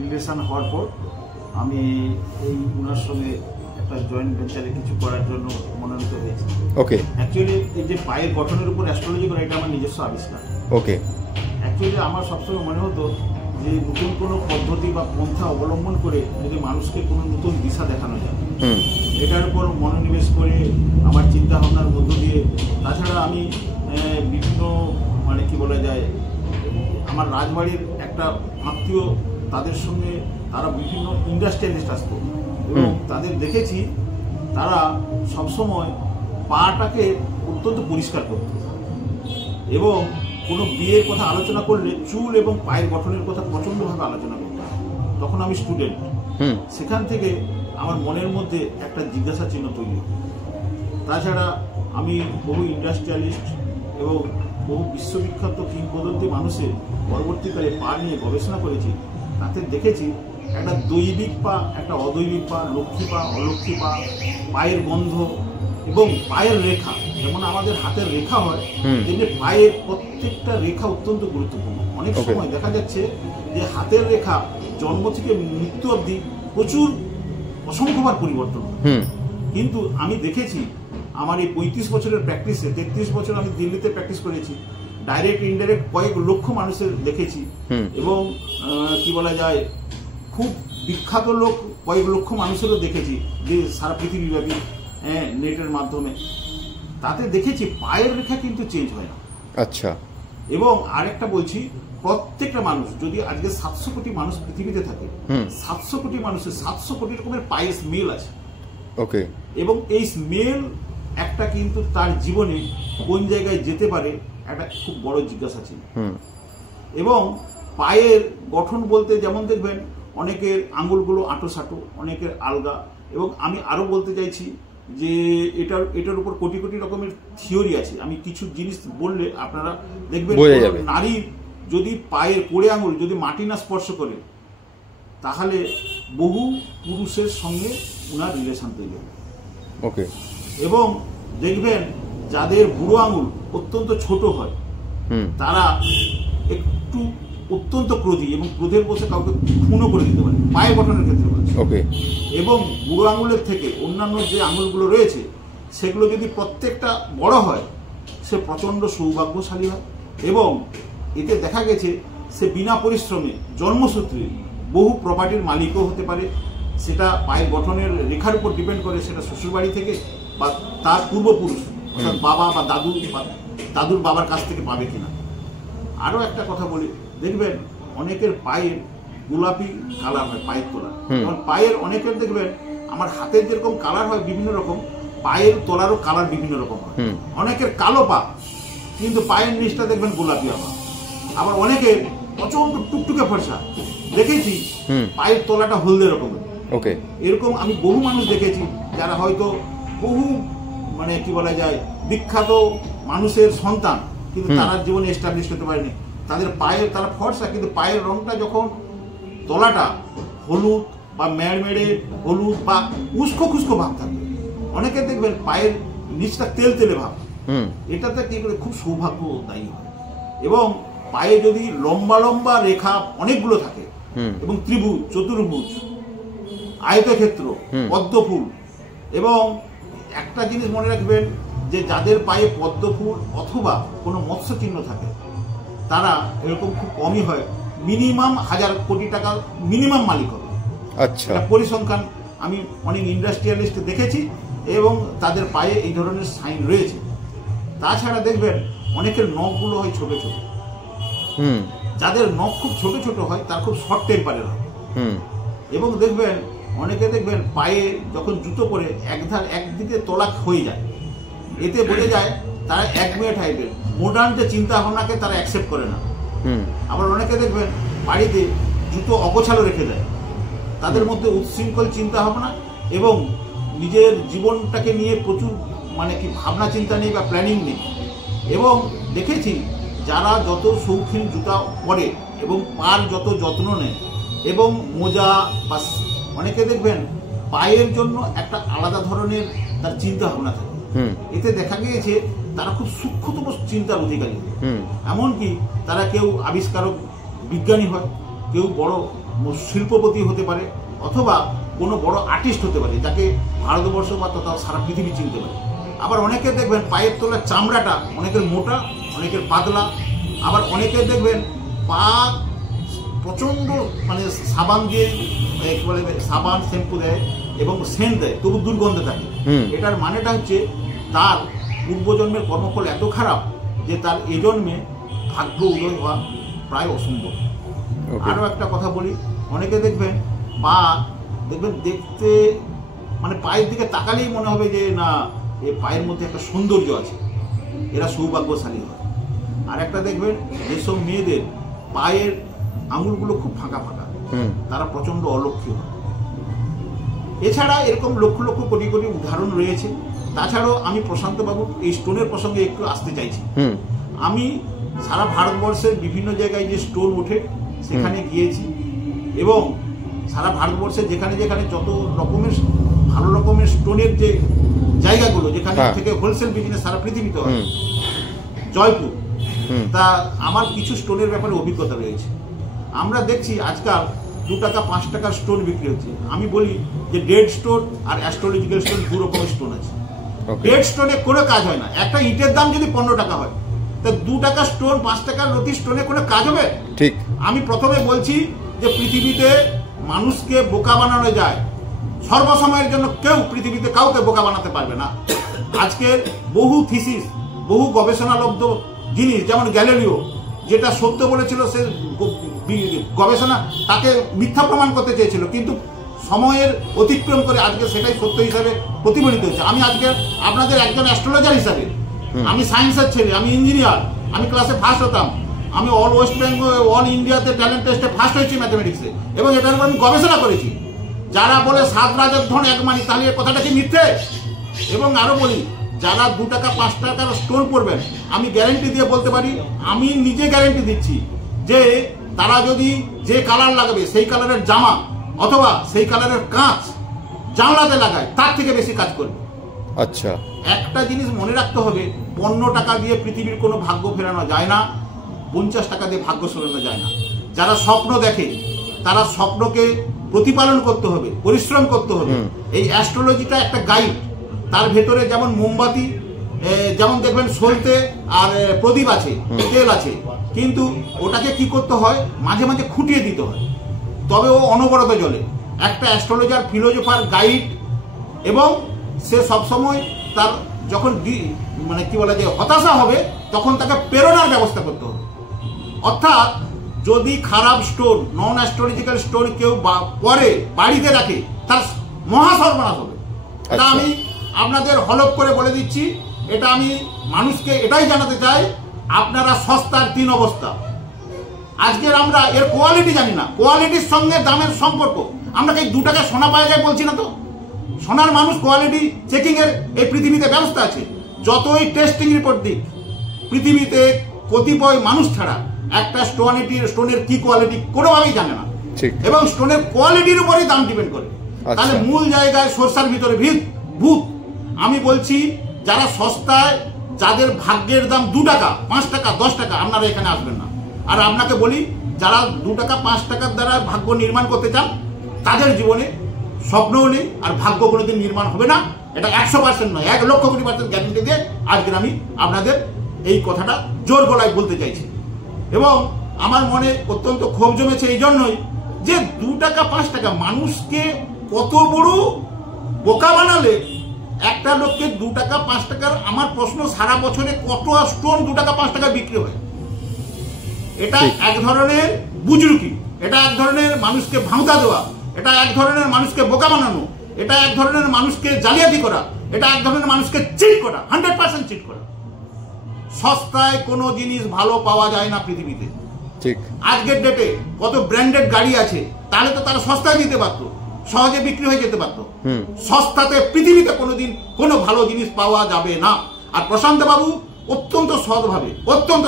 রিলেশন হওয়ার পর আমি এই ওনার সঙ্গে একটা জয়েন্ট ভেঞ্চারে কিছু করার জন্য মনোনীত হয়েছি। অ্যাকচুয়ালি এই যে পায়ের গঠনের উপর অ্যাস্ট্রোলজি করা, এটা আমার নিজস্ব আবিষ্কার। অ্যাকচুয়ালি আমার সবসময় মনে হতো যে নতুন কোনো পদ্ধতি বা পন্থা অবলম্বন করে যদি মানুষকে কোনো নতুন দিশা দেখানো যায়, এটার উপর মনোনিবেশ করে আমার চিন্তা ভাবনার মধ্য দিয়ে। তাছাড়া আমি বিভিন্ন মানে কি বলা যায়, আমার রাজবাড়ির একটা আত্মীয়, তাদের সঙ্গে তারা বিভিন্ন ইন্ডাস্ট্রিয়ালিস্ট আসতো এবং তাদের দেখেছি তারা সবসময় পাটাকে অত্যন্ত পরিষ্কার করত এবং কোনো বিয়ের কথা আলোচনা করলে চুল এবং পায়ের গঠনের কথা প্রচণ্ডভাবে আলোচনা করত। তখন আমি স্টুডেন্ট, সেখান থেকে আমার মনের মধ্যে একটা জিজ্ঞাসা চিহ্ন তৈরি হয়। তাছাড়া আমি বহু ইন্ডাস্ট্রিয়ালিস্ট এবং বহু বিশ্ববিখ্যাত কিংবদন্তি মানুষের পরবর্তীকালে পা নিয়ে গবেষণা করেছি। তাতে দেখেছি একটা দৈবিক পা, একটা অদৈবিক পা, লক্ষ্মী পা, অলক্ষ্মী পা, পায়ের গন্ধ এবং পায়ের রেখা। যেমন আমাদের হাতের রেখা হয়, তেমনি পায়ের প্রত্যেকটা রেখা অত্যন্ত গুরুত্বপূর্ণ। অনেক সময় দেখা যাচ্ছে যে হাতের রেখা জন্ম থেকে মৃত্যু অবধি প্রচুর অসংখ্যবার পরিবর্তন হয়। কিন্তু আমি দেখেছি আমার এই 35 বছরের প্র্যাকটিসে, 33 বছর আমি দিল্লিতে প্র্যাকটিস করেছি, ডাইরেক্ট ইনডাইরেক্ট কয়েক লক্ষ মানুষের দেখেছি এবং কি বলা যায় খুব বিখ্যাত লোক, কয়েক লক্ষ মানুষেরও দেখেছি যে সারা পৃথিবীব্যাপী নেটের মাধ্যমে, তাতে দেখেছি পায়ের রেখা কিন্তু চেঞ্জ হয় না। আচ্ছা। এবং আরেকটা বলছি, প্রত্যেকটা মানুষ, যদি আজকে 700 কোটি মানুষ পৃথিবীতে থাকে, 700 কোটি মানুষের 700 কোটি রকমের পায়ে স্মেল আছে। ওকে। এবং এই স্মেল একটা কিন্তু তার জীবনে কোন জায়গায় যেতে পারে একটা খুব বড় জিজ্ঞাসা ছিল। এবং পায়ের গঠন বলতে যেমন দেখবেন অনেকের আঙুলগুলো আঁটো-সাঁটো, অনেকের আলগা। এবং আমি আরো বলতে চাইছি যে এটার উপর কোটি কোটি রকমের থিওরি আছে। আমি কিছু জিনিস বললে আপনারা দেখবেন, নারীর যদি পায়ের কোড়ে আঙুল যদি মাটি না স্পর্শ করে, তাহলে বহু পুরুষের সঙ্গে ওনার রিলেশন তৈরি হবে। ওকে। এবং দেখবেন যাদের বুড়ো আঙুল অত্যন্ত ছোট হয়, তারা একটু অত্যন্ত ক্রোধী এবং ক্রোধের বসে কাউকে খুনও করে দিতে পারে, পায়ের গঠনের ক্ষেত্রে বলছি। ওকে। এবং বুড়ো আঙুলের থেকে অন্যান্য যে আঙুলগুলো রয়েছে সেগুলো যদি প্রত্যেকটা বড় হয়, সে প্রচণ্ড সৌভাগ্যশালী হয়। এবং এতে দেখা গেছে সে বিনা পরিশ্রমে জন্মসূত্রে বহু প্রপার্টির মালিকও হতে পারে। সেটা পায়ের গঠনের রেখার উপর ডিপেন্ড করে, সেটা শ্বশুরবাড়ি থেকে বা তার পূর্বপুরুষ অর্থাৎ বাবা বা দাদু বা দাদুর বাবার কাছ থেকে পাবে কিনা। আরও একটা কথা বলি, দেখবেন অনেকের পায়ের গোলাপি কালার হয় পায়ের তলা। যেমন পায়ের অনেকের দেখবেন আমার হাতের যেরকম কালার হয় বিভিন্ন রকম, পায়ের তলারও কালার বিভিন্ন রকম হয়। অনেকের কালো পা কিন্তু পায়ের নিচটা দেখবেন গোলাপি আবার। আবার অনেকের প্রচন্ড টুকটুকে ফর্সা, দেখেছি পায়ের তলাটা হলদে রকমের। ওকে। এরকম আমি বহু মানুষ দেখেছি যারা হয়তো বহু মানে কি বলা যায় বিখ্যাত মানুষের সন্তান, কিন্তু তারা জীবনে এস্টাবলিশ হতে পারেনি। তাদের পায়ের তারা ফর্সা, কিন্তু পায়ের রংটা যখন তলাটা হলুদ বা মেড়মেড়ে হলুদ বা উস্কো খুস্কো ভাব থাকবে। অনেকে দেখবেন পায়ের নিচটা তেল তেলে ভাব, এটাতে কি করে খুব সৌভাগ্যদায়ী হয়। এবং পায়ে যদি লম্বা লম্বা রেখা অনেকগুলো থাকে এবং ত্রিভুজ, চতুর্ভুজ, আয়তক্ষেত্র, পদ্মফুল, এবং একটা জিনিস মনে রাখবেন যে যাদের পায়ে পদ্মফুল অথবা কোনো মৎস্য চিহ্ন থাকে, তারা এরকম খুব কমই হয়, মিনিমাম 1000 কোটি টাকা মিনিমাম মালিক হবে। আচ্ছা। পরিসংখ্যান আমি অনেক ইন্ডাস্ট্রিয়ালিস্ট দেখেছি এবং তাদের পায়ে এই ধরনের সাইন রয়েছে। তাছাড়া দেখবেন অনেকের নখগুলো হয় ছোট ছোট, যাদের নখ খুব ছোট ছোট হয় তার খুব শর্ট টেম্পারের হয়। এবং দেখবেন অনেকে দেখবেন পায়ে যখন জুতো পরে একদিকে তলা হয়ে যায়, এতে বোঝা যায় তারা একমেয়ে টাইপের, মডার্ন যে চিন্তা ভাবনাকে তারা অ্যাকসেপ্ট করে না। আবার অনেকে দেখবেন বাড়িতে জুতো অগোছালো রেখে দেয়, তাদের মধ্যে উচ্ছৃঙ্খল চিন্তা ভাবনা এবং নিজের জীবনটাকে নিয়ে প্রচুর মানে কি ভাবনা চিন্তা নেই বা প্ল্যানিং নেই। এবং দেখেছি যারা যত শৌখিন জুতা পরে এবং পার যত যত্ন নেয় এবং মোজা বা অনেকে দেখবেন পায়ের জন্য একটা আলাদা ধরনের তার চিন্তা ভাবনা থাকে। এতে দেখা গিয়েছে তারা খুব সূক্ষ্মতম চিন্তার অধিকারী। এমনকি তারা কেউ আবিষ্কারক বিজ্ঞানী হয়, কেউ বড় শিল্পপতি হতে পারে, অথবা কোনো বড় আর্টিস্ট হতে পারে যাকে ভারতবর্ষ বা তথা সারা পৃথিবী চিনতে পারে। আবার অনেকে দেখবেন পায়ের তলার চামড়াটা অনেকের মোটা, অনেকের পাতলা। আবার অনেকে দেখবেন পা প্রচণ্ড মানে সাবান দিয়ে বলে সাবান শ্যাম্পু দেয় এবং সেন্ট দেয়, তবু দুর্গন্ধে থাকে। এটার মানেটা হচ্ছে তার পূর্বজন্মের কর্মফল এত খারাপ যে তার এ জন্মে ভাগ্য উদয় হওয়া প্রায় অসম্ভব। আরও একটা কথা বলি, অনেকে দেখবেন পা দেখবেন দেখতে মানে পায়ের দিকে তাকালেই মনে হবে যে না এ পায়ের মধ্যে একটা সৌন্দর্য আছে, এরা সৌভাগ্যশালী হয়। আর একটা দেখবেন যেসব মেয়েদের পায়ের আঙুলগুলো খুব ফাঁকা ফাঁকা, তারা প্রচন্ড অলক্ষ্মী হয়। এছাড়া এরকম লক্ষ লক্ষ কোটি কোটি উদাহরণ রয়েছে। তাছাড়াও আমি প্রশান্ত বাবু এই স্টোনের প্রসঙ্গে একটু আসতে চাইছি। আমি সারা ভারতবর্ষের বিভিন্ন জায়গায় যে স্টোন ওঠে সেখানে গিয়েছি এবং সারা ভারতবর্ষে যেখানে যেখানে যত রকমের ভালো রকমের স্টোনের যে জায়গাগুলো যেখানে থেকে হোলসেল বিজনেস সারা পৃথিবীতে হয়, জয়পুর, তা আমার কিছু স্টোনের ব্যাপারে অভিজ্ঞতা রয়েছে। আমরা দেখছি আজকাল 2 টাকা 5 টাকার স্টোন বিক্রি হচ্ছে। আমি বলি যে ডেড স্টোন আর অ্যাস্ট্রোলজিক্যাল স্টোন 2 রকমের স্টোন আছে। ডেড স্টোনে কোনো কাজ হয় না। একটা ইটের দাম যদি 15 টাকা হয়, তা 2 টাকা স্টোন 5 টাকার রতি স্টোনে কোনো কাজ হবে? ঠিক। আমি প্রথমে বলছি যে পৃথিবীতে মানুষকে বোকা বানানো যায়, সর্বসময়ের জন্য কেউ পৃথিবীতে কাউকে বোকা বানাতে পারবে না। আজকে বহু থিসিস, বহু গবেষণালব্ধ জিনিস, যেমন গ্যালিলিও যেটা সত্য বলেছিল, সে গবেষণা তাকে মিথ্যা প্রমাণ করতে চেয়েছিল, কিন্তু সময়ের অতিক্রম করে আজকে সেটাই সত্য হিসাবে প্রতিফলিত হচ্ছে। আমি আজকে আপনাদের একজন অ্যাস্ট্রোলজার হিসাবে, আমি সায়েন্সের ছেলে, আমি ইঞ্জিনিয়ার, আমি ক্লাসে ফার্স্ট হতাম, আমি অল ওয়েস্ট বেঙ্গল অল ইন্ডিয়াতে ট্যালেন্ট টেস্টে ফার্স্ট হয়েছি ম্যাথমেটিক্সে, এবং এটার উপর আমি গবেষণা করেছি। যারা বলে 7 রাজার ধন 1 মানি, তাহলে এর কথাটা কি মিথ্যে? এবং আরো বলি, যারা 2 টাকা 5 টাকার স্টোন করবেন, আমি গ্যারেন্টি দিয়ে বলতে পারি, আমি নিজে গ্যারেন্টি দিচ্ছি যে তারা যদি যে কালার লাগাবে সেই কালারের জামা অথবা সেই কালারের কাঁচ জানলাতে লাগায়, তার থেকে বেশি কাজ করবে। আচ্ছা, একটা জিনিস মনে রাখতে হবে, 15 টাকা দিয়ে পৃথিবীর কোনো ভাগ্য ফেরানো যায় না, 50 টাকা দিয়ে ভাগ্য সরানো যায় না। যারা স্বপ্ন দেখে, তারা স্বপ্নকে প্রতিপালন করতে হবে, পরিশ্রম করতে হবে। এই অ্যাস্ট্রোলজিটা একটা গাইড, তার ভেতরে যেমন মোমবাতি, যেমন দেখবেন সলতে আর প্রদীপ আছে, তেল আছে, কিন্তু ওটাকে কি করতে হয়, মাঝে মাঝে খুঁটিয়ে দিতে হয়, তবে ও অনবরত জ্বলে। একটা অ্যাস্ট্রোলজার, ফিলোজফার, গাইড, এবং সে সবসময় তার যখন মানে কি বলা যায় হতাশা হবে, তখন তাকে প্রেরণার ব্যবস্থা করতে হবে। অর্থাৎ যদি খারাপ স্টোন, নন অ্যাস্ট্রোলজিক্যাল স্টোন কেউ পরে বাড়িতে রাখে, তার মহা সর্বনাশ হবে। এটা আমি আপনাদের হলফ করে বলে দিচ্ছি। এটা আমি মানুষকে এটাই জানাতে চাই, আপনারা সস্তার 3 অবস্থা। আজকের আমরা এর কোয়ালিটি জানি না, কোয়ালিটির সঙ্গে দামের সম্পর্ক। আমরা কি 2 টাকা সোনা পাওয়া যায় বলছি না তো, সোনার মানুষ কোয়ালিটি চেকিং এর এই পৃথিবীতে ব্যবস্থা আছে। যতই টেস্টিং রিপোর্ট দিক, পৃথিবীতে কতিপয় মানুষ ছাড়া একটা স্টোনের কি কোয়ালিটি কোনোভাবেই জানে না, এবং স্টোনের কোয়ালিটির উপরই দাম ডিপেন্ড করে। তাহলে মূল জায়গায় সরষার ভিতরে ভূত। আমি বলছি, যারা সস্তায়, যাদের ভাগ্যের দাম 2 টাকা 5 টাকা 10 টাকা, আপনারা এখানে আসবেন না। আর আপনাকে বলি, যারা 2 টাকা 5 টাকার দ্বারা ভাগ্য নির্মাণ করতে চান, তাদের জীবনে স্বপ্নও নেই, আর ভাগ্য কোনোদিন নির্মাণ হবে না। এটা 100% নয়, 1,00,00,000% গ্যারান্টি দিয়ে আজকের আমি আপনাদের এই কথাটা জোর গলায় বলতে চাইছি। এবং আমার মনে অত্যন্ত ক্ষোভ জমেছে এই জন্যই যে 2 টাকা 5 টাকা মানুষকে কত বড় বোকা বানালে একটা লোককে 2 টাকা 5 টাকার। আমার প্রশ্ন, সারা বছরে কত স্টোন 2 টাকা 5 টাকা বিক্রি হয়? এটা এক ধরনের বুজরুকি, এটা এক ধরনের মানুষকে ভাঙতা দেওয়া, এটা এক ধরনের মানুষকে বোকা বানানো, এটা এক ধরনের মানুষকে জালিয়াতি করা, এটা এক ধরনের মানুষকে চিট করা, 100% চিট করা। সস্তায় কোনো জিনিস ভালো পাওয়া যায় না পৃথিবীতে। ঠিক, আজকের ডেটে কত ব্র্যান্ডেড গাড়ি আছে, তাহলে তো তারা সস্তায় দিতে পারতো, সহজে বিক্রি হয়ে যেতে পারতো। সস্তাতে পৃথিবীতে কোনোদিন কোনো ভালো জিনিস পাওয়া যাবে না। আর প্রশান্ত বাবু অত্যন্ত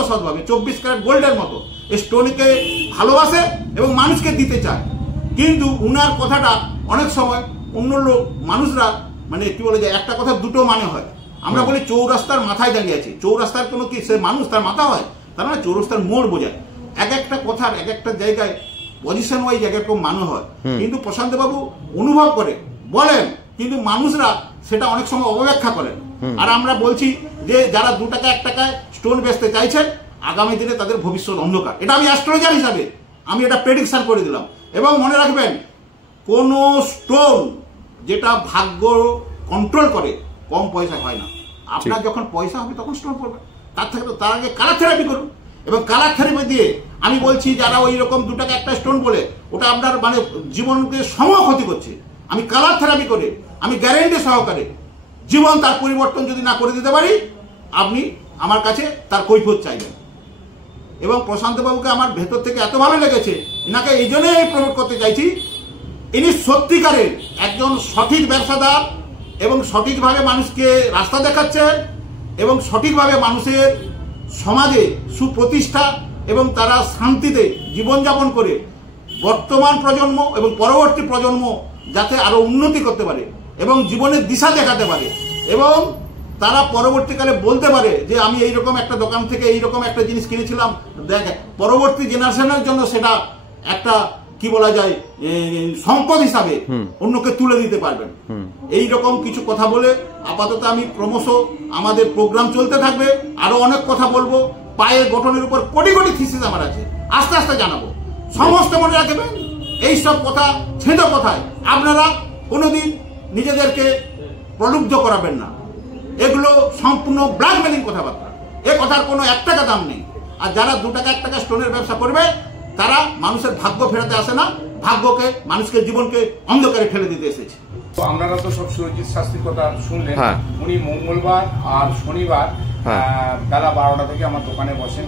সৎভাবে 24 ক্যারেট গোল্ডের মতো স্টোনকে ভালোবাসে এবং মানুষকে দিতে চায়। কিন্তু উনার কথাটা অনেক সময় অন্য লোক মানুষরা মানে কি বলে যায়, একটা কথা দুটো মানে হয়। আমরা বলি চৌরাস্তার মাথায় দাঁড়িয়ে আছে, চৌরাস্তার কোনো কি সে মানুষ তার মাথা হয়? তার মানে চৌরাস্তার মোড় বোঝায়। এক একটা কথার এক একটা জায়গায় পজিশন ওয়াইজ এক রকম মানে হয়। কিন্তু প্রশান্ত বাবু অনুভব করে বলেন, কিন্তু মানুষরা সেটা অনেক সময় অবব্যাখ্যা করেন। আর আমরা বলছি যে যারা 2 টাকা 1 টাকায় স্টোন বেচতে চাইছেন, আগামী দিনে তাদের ভবিষ্যৎ অন্ধকার। এটা আমি অ্যাস্ট্রোলজার হিসাবে আমি এটা প্রেডিকশন করে দিলাম। এবং মনে রাখবেন, কোন স্টোন যেটা ভাগ্য কন্ট্রোল করে কম পয়সা হয় না। আপনার যখন পয়সা হবে তখন স্টোন পড়বে, তার আগে কালার থেরাপি করুন। এবং কালার থেরাপি দিয়ে আমি বলছি, যারা ওই রকম 2 টাকা একটা স্টোন বলে ওটা আপনার মানে জীবনকে সময় ক্ষতি করছে, আমি কালার থেরাপি করে আমি গ্যারেন্টি সহকারে জীবন তার পরিবর্তন যদি না করে দিতে পারি, আপনি আমার কাছে তার কৈফিয়ত চাইবেন। এবং প্রশান্ত বাবুকে আমার ভেতর থেকে এত ভালো লেগেছে, এনাকে এই জন্যই প্রমোট করতে চাইছি। ইনি সত্যিকারের একজন সঠিক ব্যবসাদার এবং সঠিকভাবে মানুষকে রাস্তা দেখাচ্ছেন এবং সঠিকভাবে মানুষের সমাজে সুপ্রতিষ্ঠা এবং তারা শান্তিতে জীবনযাপন করে বর্তমান প্রজন্ম এবং পরবর্তী প্রজন্ম যাতে আরো উন্নতি করতে পারে এবং জীবনের দিশা দেখাতে পারে, এবং তারা পরবর্তীকালে বলতে পারে যে আমি এইরকম একটা দোকান থেকে এইরকম একটা জিনিস কিনেছিলাম, দেখ পরবর্তী জেনারেশনের জন্য সেটা একটা কি বলা যায় সম্পদ হিসাবে অন্যকে তুলে দিতে পারবেন। এইরকম কিছু কথা বলে আপাতত আমি ক্রমশ আমাদের প্রোগ্রাম চলতে থাকবে, আরো অনেক কথা বলবো। পায়ের গঠনের উপর কোটি কোটি থিসিস আমার আছে, আস্তে আস্তে জানাবো। সমস্ত মনে রাখবেন, এইসব কথা ছেঁদো কথায় আপনারা কোনোদিন নিজেদেরকে প্রলুব্ধ করাবেন না। এগুলো সম্পূর্ণ ব্ল্যাকমেলিং কথাবার্তা, এ কথার কোনো 1 টাকা দাম নেই। আর যারা 2 টাকা 1 টাকা স্টোনের ব্যবসা করবে তারা মানুষের ভাগ্য ফেরাতে আসে না, ভাগ্যকে মানুষকে জীবনকে অন্ধকারে ফেলে দিতে এসেছে। তো আপনারা তো সব সুরজিৎ শাস্ত্রীর কথা শুনলেন। উনি মঙ্গলবার আর শনিবার বেলা 12টা থেকে আমার দোকানে বসেন,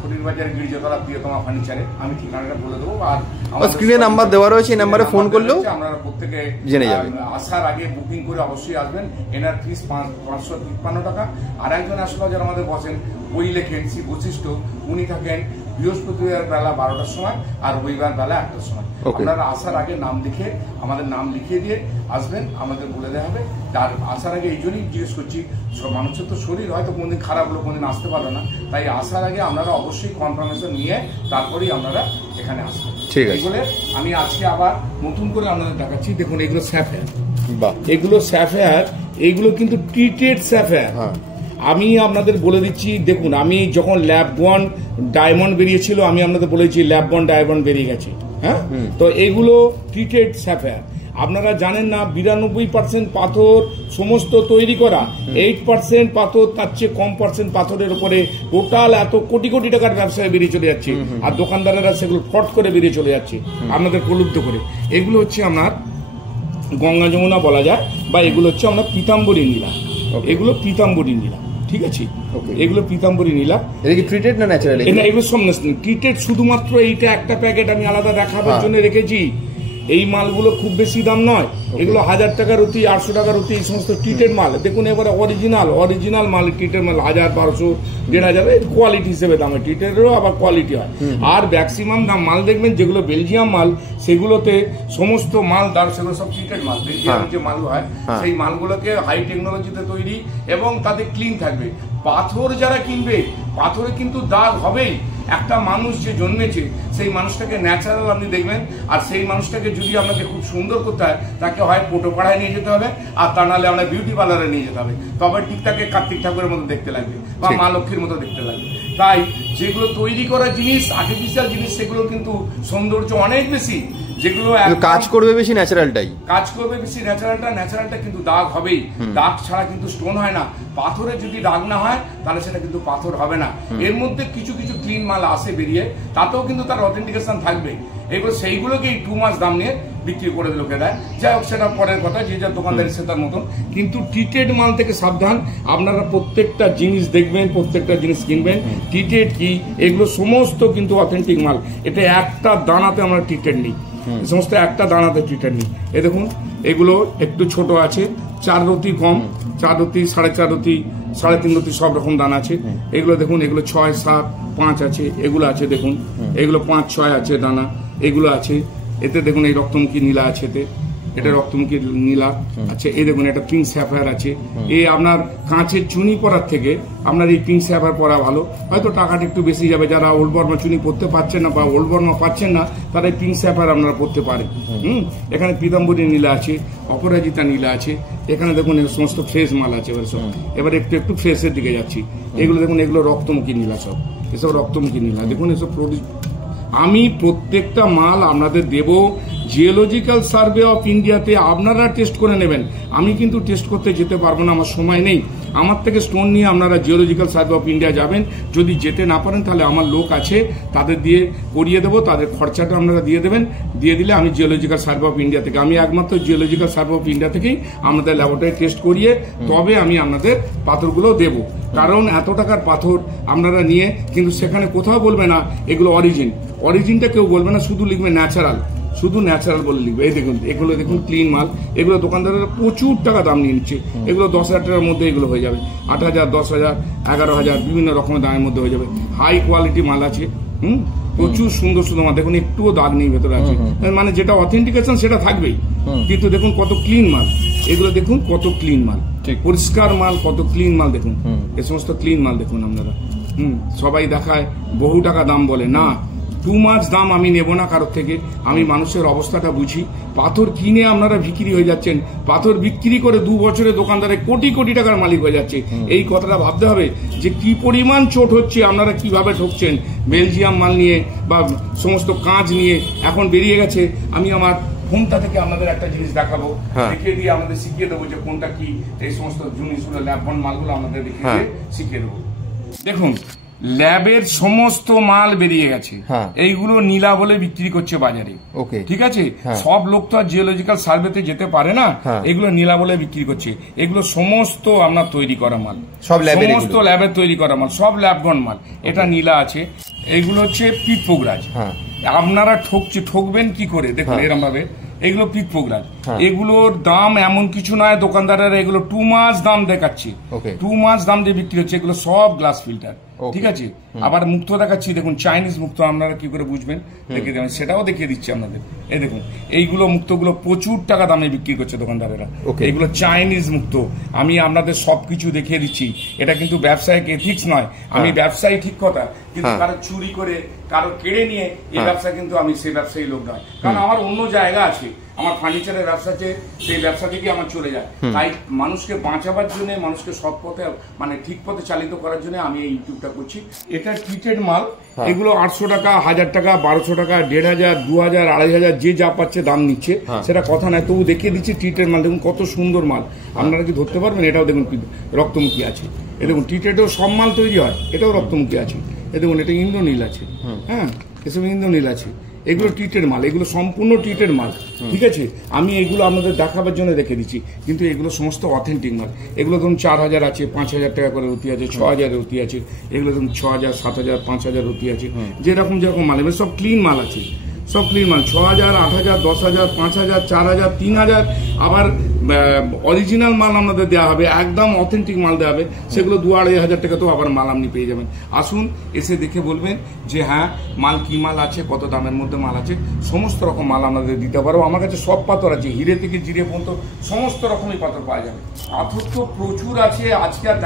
খড়ির বাজার গির্জাতলা প্রিয়তমা ফার্নিচারে। আমি ঠিকানাটা বলে দেবো, আর আমার স্ক্রিনে নাম্বার দেওয়া রয়েছে, এই নাম্বারে ফোন করলেও আপনারা প্রত্যেকে জেনে যাবেন। আসার আগে বুকিং করে অবশ্যই আসবেন। এনার ফিস 553 টাকা। আর একজন অ্যাস্ট্রোলজার আমাদের বসেন, বই লেখেন শ্রী বশিষ্ঠ, উনি থাকেন বৃহস্পতিবার বেলা 12টার সময় আর রবিবার বেলা 1টার সময়। আপনারা আসার আগে নাম লিখে আমাদের নাম লিখিয়ে দিয়ে আসবেন, আমাদের বলে দেওয়া হবে। তার আসার আগে এই জন্যই জিজ্ঞেস করছি, সব মানুষের তো শরীর হয়তো কোনদিন খারাপ হলো, কোনদিন আসতে পারলো না, তাই আসার আগে আপনারা অবশ্যই কনফার্মেশন নিয়ে তারপরেই আপনারা এখানে আসবেন। ঠিক আছে। বলে আমি আজকে আবার নতুন করে আপনাদের দেখাচ্ছি। দেখুন এগুলো স্যাফেয়ার, এগুলো স্যাফেয়ার, এগুলো কিন্তু ট্রিটেড স্যাফেয়ার। আমি আপনাদের বলে দিচ্ছি, দেখুন আমি যখন ল্যাব-বন্ড ডায়মন্ড বেরিয়েছিল আমি আপনাদের বলেছি ল্যাব-বন্ড ডায়মন্ড বেরিয়ে গেছে। হ্যাঁ, তো এগুলো ট্রিটেড স্যাফেয়ার। আপনারা জানেন না 92% পাথর সমস্ত তৈরি করা, 8% পাথর তার চেয়ে কম পার্সেন্ট পাথরের উপরে টোটাল এত কোটি কোটি টাকার ব্যবসায় বেরিয়ে চলে যাচ্ছে, আর দোকানদারেরা সেগুলো ফট করে বেরিয়ে চলে যাচ্ছে আপনাদের প্রলুব্ধ করে। এগুলো হচ্ছে আপনার গঙ্গা যমুনা বলা যায়, বা এগুলো হচ্ছে আমরা পীতাম্বরী নীলা, এগুলো পীতাম্বরী নীলা। ঠিক আছে, এগুলো পীতাম্বরী নীলা। এটা কি ট্রিটেড না ন্যাচারাল? এগুলো সব ট্রিটেড, শুধুমাত্র এইটা একটা প্যাকেট আমি আলাদা দেখাবার জন্য রেখেছি। এই মালগুলো খুব বেশি দাম নয়, এগুলো 1000 টাকার অতি, 800 টাকার অতি, এই সমস্ত ট্রিটেড মাল। দেখুন এবারে অরিজিনাল মাল, ট্রিটেড মাল 1000, 1200, 1500 কোয়ালিটি হিসেবে দামে, ট্রিটেডেরও আবার কোয়ালিটি হয়। আর ম্যাক্সিমাম দাম মাল দেখবেন যেগুলো বেলজিয়াম মাল, সেগুলোতে সমস্ত মাল দাম, সেগুলো সব ট্রিটেড মাল। বেলজিয়াম যে মাল হয় সেই মালগুলোকে হাই টেকনোলজিতে তৈরি এবং তাতে ক্লিন থাকবে। পাথর যারা কিনবে, পাথরে কিন্তু দাগ হবেই। একটা মানুষ যে জন্মেছে সেই মানুষটাকে ন্যাচারাল আপনি দেখবেন, আর সেই মানুষটাকে যদি আপনাকে খুব সুন্দর করতে হয় তাকে হয় পোটোপাড়ায় নিয়ে যেতে হবে, আর তা নাহলে আমরা বিউটি পার্লারে নিয়ে যেতে হবে, তবে ঠিক তাকে কার্তিক ঠাকুরের মতো দেখতে লাগবে বা মা লক্ষ্মীর মতো দেখতে লাগবে। তাই যেগুলো তৈরি করা জিনিস, আর্টিফিশিয়াল জিনিস, সেগুলো কিন্তু সৌন্দর্য অনেক বেশি, যেগুলো কাজ করবে বেশি ন্যাচারালটাই, কাজ করবে বেশি ন্যাচারালটা কিন্তু দাগ হবেই। দাগ ছাড়া কিন্তু স্টোন হয় না। পাথরে যদি দাগ না হয় তাহলে সেটা কিন্তু পাথর হবে না। এর মধ্যে কিছু কিছু ক্লিন মাল আসে বেরিয়ে, তাতেও কিন্তু তার অথেন্টিকেশন থাকবে। এগুলো সেইগুলোকে 2 মাস দাম নিয়ে বিক্রি করে লোকে দেয়। যাই হোক, সেটা পরের কথা, যে যার দোকানদারি সে তার মতন। কিন্তু ট্রিটেড মাল থেকে সাবধান। আপনারা প্রত্যেকটা জিনিস দেখবেন, প্রত্যেকটা জিনিস কিনবেন। ট্রিটেড কি, এগুলো সমস্ত কিন্তু অথেন্টিক মাল। এটা একটা দানাতে আমরা ট্রিটেড নেই, সমস্ত একটা দানাতে ট্রিটেড নেই। এ দেখুন এগুলো একটু ছোট আছে, 4 রতি কম, 4 রতি, 4.5 রতি, 3.5 রতি, সব রকম দানা আছে। এগুলো দেখুন, এগুলো 6, 7, 5 আছে, এগুলো আছে দেখুন, এগুলো 5, 6 আছে দানা, এগুলো আছে। এতে দেখুন এই রক্তমুখী নীলা আছে, এতে এটা রক্তমুখী নীলা আছে। এই দেখুন এটা পিঙ্ক স্যাফায়ার আছে। এই আপনার কাঁচের চুনি পরার থেকে আপনার এই পিঙ্ক স্যাফায়ার পরা ভালো। হয়তো টাকাটা একটু বেশি যাবে, যারা ওল্ড বর্মা চুনি পরতে পারছেন না বা ওল্ড বর্মা পাচ্ছেন না, তারা এই পিঙ্ক স্যাফায়ার আপনারা পরতে পারেন। এখানে পীতাম্বরী নীলা আছে, অপরাজিতা নীলা আছে। এখানে দেখুন সমস্ত ফ্রেশ মাল আছে। এবার একটু ফ্রেশের দিকে যাচ্ছি। এগুলো দেখুন, এগুলো রক্তমুখী নীলা, সব এসব রক্তমুখী নীলা। দেখুন এসব আমি প্রত্যেকটা মাল আপনাদের দেব জিওলজিক্যাল সার্ভে অফ ইন্ডিয়াতে, আপনারা টেস্ট করে নেবেন। আমি কিন্তু টেস্ট করতে যেতে পারবো না, আমার সময় নেই। আমার থেকে স্টোন নিয়ে আপনারা জিওলজিক্যাল সার্ভে অফ ইন্ডিয়া যাবেন। যদি যেতে না পারেন তাহলে আমার লোক আছে, তাদের দিয়ে করিয়ে দেবো, তাদের খরচাটা আপনারা দিয়ে দেবেন। দিয়ে দিলে আমি জিওলজিক্যাল সার্ভে অফ ইন্ডিয়া থেকে, আমি একমাত্র জিওলজিক্যাল সার্ভে অফ ইন্ডিয়া থেকেই আমাদের ল্যাবরেটরি টেস্ট করিয়ে তবে আমি আপনাদের পাথরগুলো দেব। কারণ এত টাকার পাথর আপনারা নিয়ে কিন্তু সেখানে কোথাও বলবে না এগুলো অরিজিনটা কেউ বলবে না, শুধু লিখবে ন্যাচারাল, শুধু ন্যাচারাল বলে লিখবে। এই দেখুন, এগুলো দেখুন ক্লিন মাল। এগুলো দোকানদারেরা প্রচুর টাকা দাম নিয়ে নিচ্ছে। এগুলো 10,000 টাকার মধ্যে এগুলো হয়ে যাবে, 8,000, 10,000, 11,000, বিভিন্ন রকমের দামের মধ্যে হয়ে যাবে। হাই কোয়ালিটি মাল আছে, প্রচুর সুন্দর সুন্দর মাল। দেখুন একটুও দাগ নেই ভেতরে আছে, মানে যেটা অথেন্টিকেশন সেটা থাকবেই। কিন্তু দেখুন কত ক্লিন মাল, এগুলো দেখুন কত ক্লিন মাল, পরিষ্কার মাল, কত ক্লিন মাল দেখুন। এই সমস্ত ক্লিন মাল দেখুন আপনারা। সবাই দেখায় বহু টাকা দাম বলে, না টু মাছ দাম আমি নেব না কারোর থেকে। আমি মানুষের অবস্থাটা বুঝি। পাথর কিনে আপনারা বিক্রি হয়ে যাচ্ছেন, পাথর বিক্রি করে 2 বছরে দোকানদারে কোটি কোটি টাকার মালিক হয়ে যাচ্ছে। এই কথাটা ভাবতে হবে যে কি পরিমাণ চোট হচ্ছে, আপনারা কিভাবে ঠকছেন। বেলজিয়াম মাল নিয়ে বা সমস্ত কাঁচ নিয়ে এখন বেরিয়ে গেছে। আমি আমার ফোনটা থেকে আপনাদের একটা জিনিস দেখাবো, দেখিয়ে দিয়ে আমাদের শিখিয়ে দেবো যে কোনটা কি। এই সমস্ত জিনিসগুলো ল্যাবন মালগুলো আমাদের দেখিয়ে দিয়ে শিখিয়ে দেবো। দেখুন, ল্যাবের সমস্ত মাল বেরিয়ে গেছে। এইগুলো নীলা বলে বিক্রি করছে বাজারে। ঠিক আছে, সব লোক তো আর জিওলজিক্যাল সার্ভেতে যেতে পারে না। এগুলো নীলা বলে বিক্রি করছে। এগুলো সমস্ত আপনার তৈরি করা মাল, সমস্ত ল্যাবের তৈরি করা মাল, সব ল্যাবগন মাল। এটা নীলা আছে। এইগুলো হচ্ছে পিট পোগরাজ। আপনারা ঠকবেন কি করে? দেখুন এরকম ভাবে এগুলো পিট পোগরাজ। এগুলোর দাম এমন কিছু নয়, দোকানদারেরা এগুলো 2 মাছ দাম দেখাচ্ছে। 2 মাছ দাম দিয়ে বিক্রি হচ্ছে। এগুলো সব গ্লাস ফিল্টার। ঠিক আছে, আবার মুক্ত দেখাচ্ছি। দেখুন চাইনিজ মুক্ত, আপনারা কি করে বুঝবেন দেখিয়ে দেবেন, সেটাও দেখিয়ে দিচ্ছি আপনাদের। এই দেখুন, এইগুলো মুক্তগুলো প্রচুর টাকা দামে বিক্রি করছে দোকানদারেরা। এগুলো চাইনিজ মুক্ত। আমি আপনাদের সবকিছু দেখিয়ে দিচ্ছি। এটা কিন্তু ব্যবসায়িক এথিক্স নয়। আমি ব্যবসায়ী ঠিক কথা, কিন্তু কারো চুরি করে কারো কেড়ে নিয়ে এই ব্যবসা কিন্তু আমি সেই ব্যবসায়ী লোক নয়। কারণ আমার অন্য জায়গা আছে, আমার ফার্নিচারের ব্যবসা আছে, সেই ব্যবসা থেকে আমার চলে যায়। তাই মানুষকে বাঁচাবার জন্য, মানুষকে সৎ পথে মানে ঠিক পথে চালিত করার জন্য আমি এই ইউটিউবটা করছি। এটা ট্রিটেড মাল। এগুলো 800 টাকা, 1000 টাকা, 1200 টাকা, 1500, 2000, 2500 যে যা পাচ্ছে দাম নিচ্ছে, সেটা কথা নয়। তবু দেখিয়ে দিচ্ছি ট্রিটেড মাল। দেখুন কত সুন্দর মাল, আপনারা কি ধরতে পারবেন? এটাও দেখুন রক্তমুখী আছে। এ দেখুন ট্রিটেডও সব মাল তৈরি হয়, এটাও রক্তমুখী আছে। এ দেখুন এটা ইন্দ্রনীল আছে। এসব ইন্দ্রনীল আছে। এগুলো ট্রিটেড মাল, এগুলো সম্পূর্ণ ট্রিটেড মাল। ঠিক আছে, আমি এগুলো আপনাদের দেখাবার জন্য রেখে দিচ্ছি, কিন্তু এগুলো সমস্ত অথেন্টিক মাল। এগুলো ধরুন 4000 আছে, 5000 টাকা করে রুটি আছে, 6000 রুটি আছে। এগুলো ধরুন 6000, 7000, 5000 রুটি আছে। যেরকম মাল, এগুলো সব ক্লিন মাল আছে, সব ক্লিন মাল। 6000, 8000, 10000, 5000, 4000, 3000। আবার অরিজিনাল মাল আপনাদের দেওয়া হবে, একদম অথেন্টিক মাল দেওয়া হবে। সেগুলো 2-2500 টাকা তো আবার মাল আপনি পেয়ে যাবেন। আসুন, এসে দেখে বলবেন যে হ্যাঁ মাল কি মাল আছে, কত দামের মধ্যে মাল আছে। সমস্ত রকম মাল আপনাদের দিতে পারবো। আমার কাছে সব পাথর আছে, হিরে থেকে জিরে পর্যন্ত সমস্ত রকমই পাথর পাওয়া যাবে। পাথর তো প্রচুর আছে, আজকে আর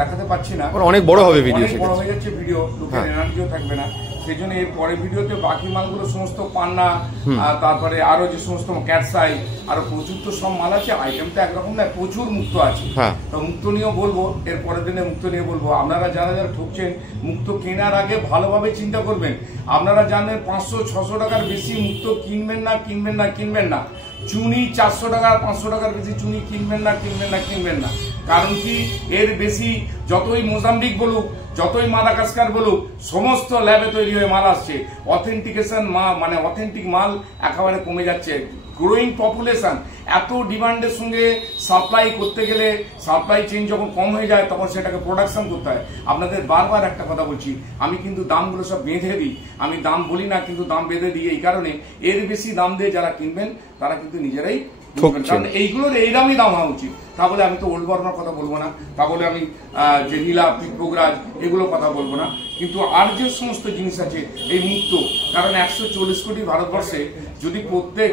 দেখাতে পাচ্ছি না, অনেক বড় হবে ভিডিও, অনেক বড় হয়ে যাচ্ছে ভিডিও, লোকের এনার্জিও থাকবে না। সেই জন্য এর পরের ভিডিওতে বাকি মালগুলো সমস্ত পান্না, তারপরে আরো যে সমস্ত ক্যাটসাই, আরো প্রচুর তো সব মাল আছে। আইটেমটা একরকম না, প্রচুর মুক্ত আছে। তো মুক্ত নিয়েও বলবো, এর পরের দিনে মুক্ত নিয়ে বলবো। আপনারা যারা যারা ঠকছেন, মুক্ত কেনার আগে ভালোভাবে চিন্তা করবেন। আপনারা জানেন 500-600 টাকার বেশি মুক্ত কিনবেন না। চুনি 400 টাকা, 500 টাকার বেশি চুনি কিনবেন না। কারণ কি, এর বেশি যতই মোজাম্বিক বলুক, যতই মাদাগাস্কার বলুক, সমস্ত ল্যাবে তৈরি হয়ে মাল আসছে। অথেন্টিকেশন মানে অথেন্টিক মাল একেবারে কমে যাচ্ছে। গ্রোয়িং পপুলেশন, এত ডিমান্ডের সঙ্গে সাপ্লাই করতে গেলে সাপ্লাই চেইন যখন কম হয়ে যায়, তখন সেটাকে প্রোডাকশন করতে হয়। আপনাদের বারবার একটা কথা বলছি, আমি কিন্তু দামগুলো সব বেঁধে দিই। আমি দাম বলি না, কিন্তু দাম বেঁধে দিই এই কারণে, এর বেশি দাম দিয়ে যারা কিনবেন তারা কিন্তু নিজেরাই, কারণ এইগুলোর এই দামই দাম হওয়া উচিত। তা বলে আমি তো ওল্ড বর্মার কথা বলবো না, তা বলে আমি যে নীলা, পিট পোগরাজ এগুলো কথা বলবো না। কিন্তু আর যে সমস্ত জিনিস আছে এই মুক্ত, কারণ 140 কোটি ভারতবর্ষে যদি প্রত্যেক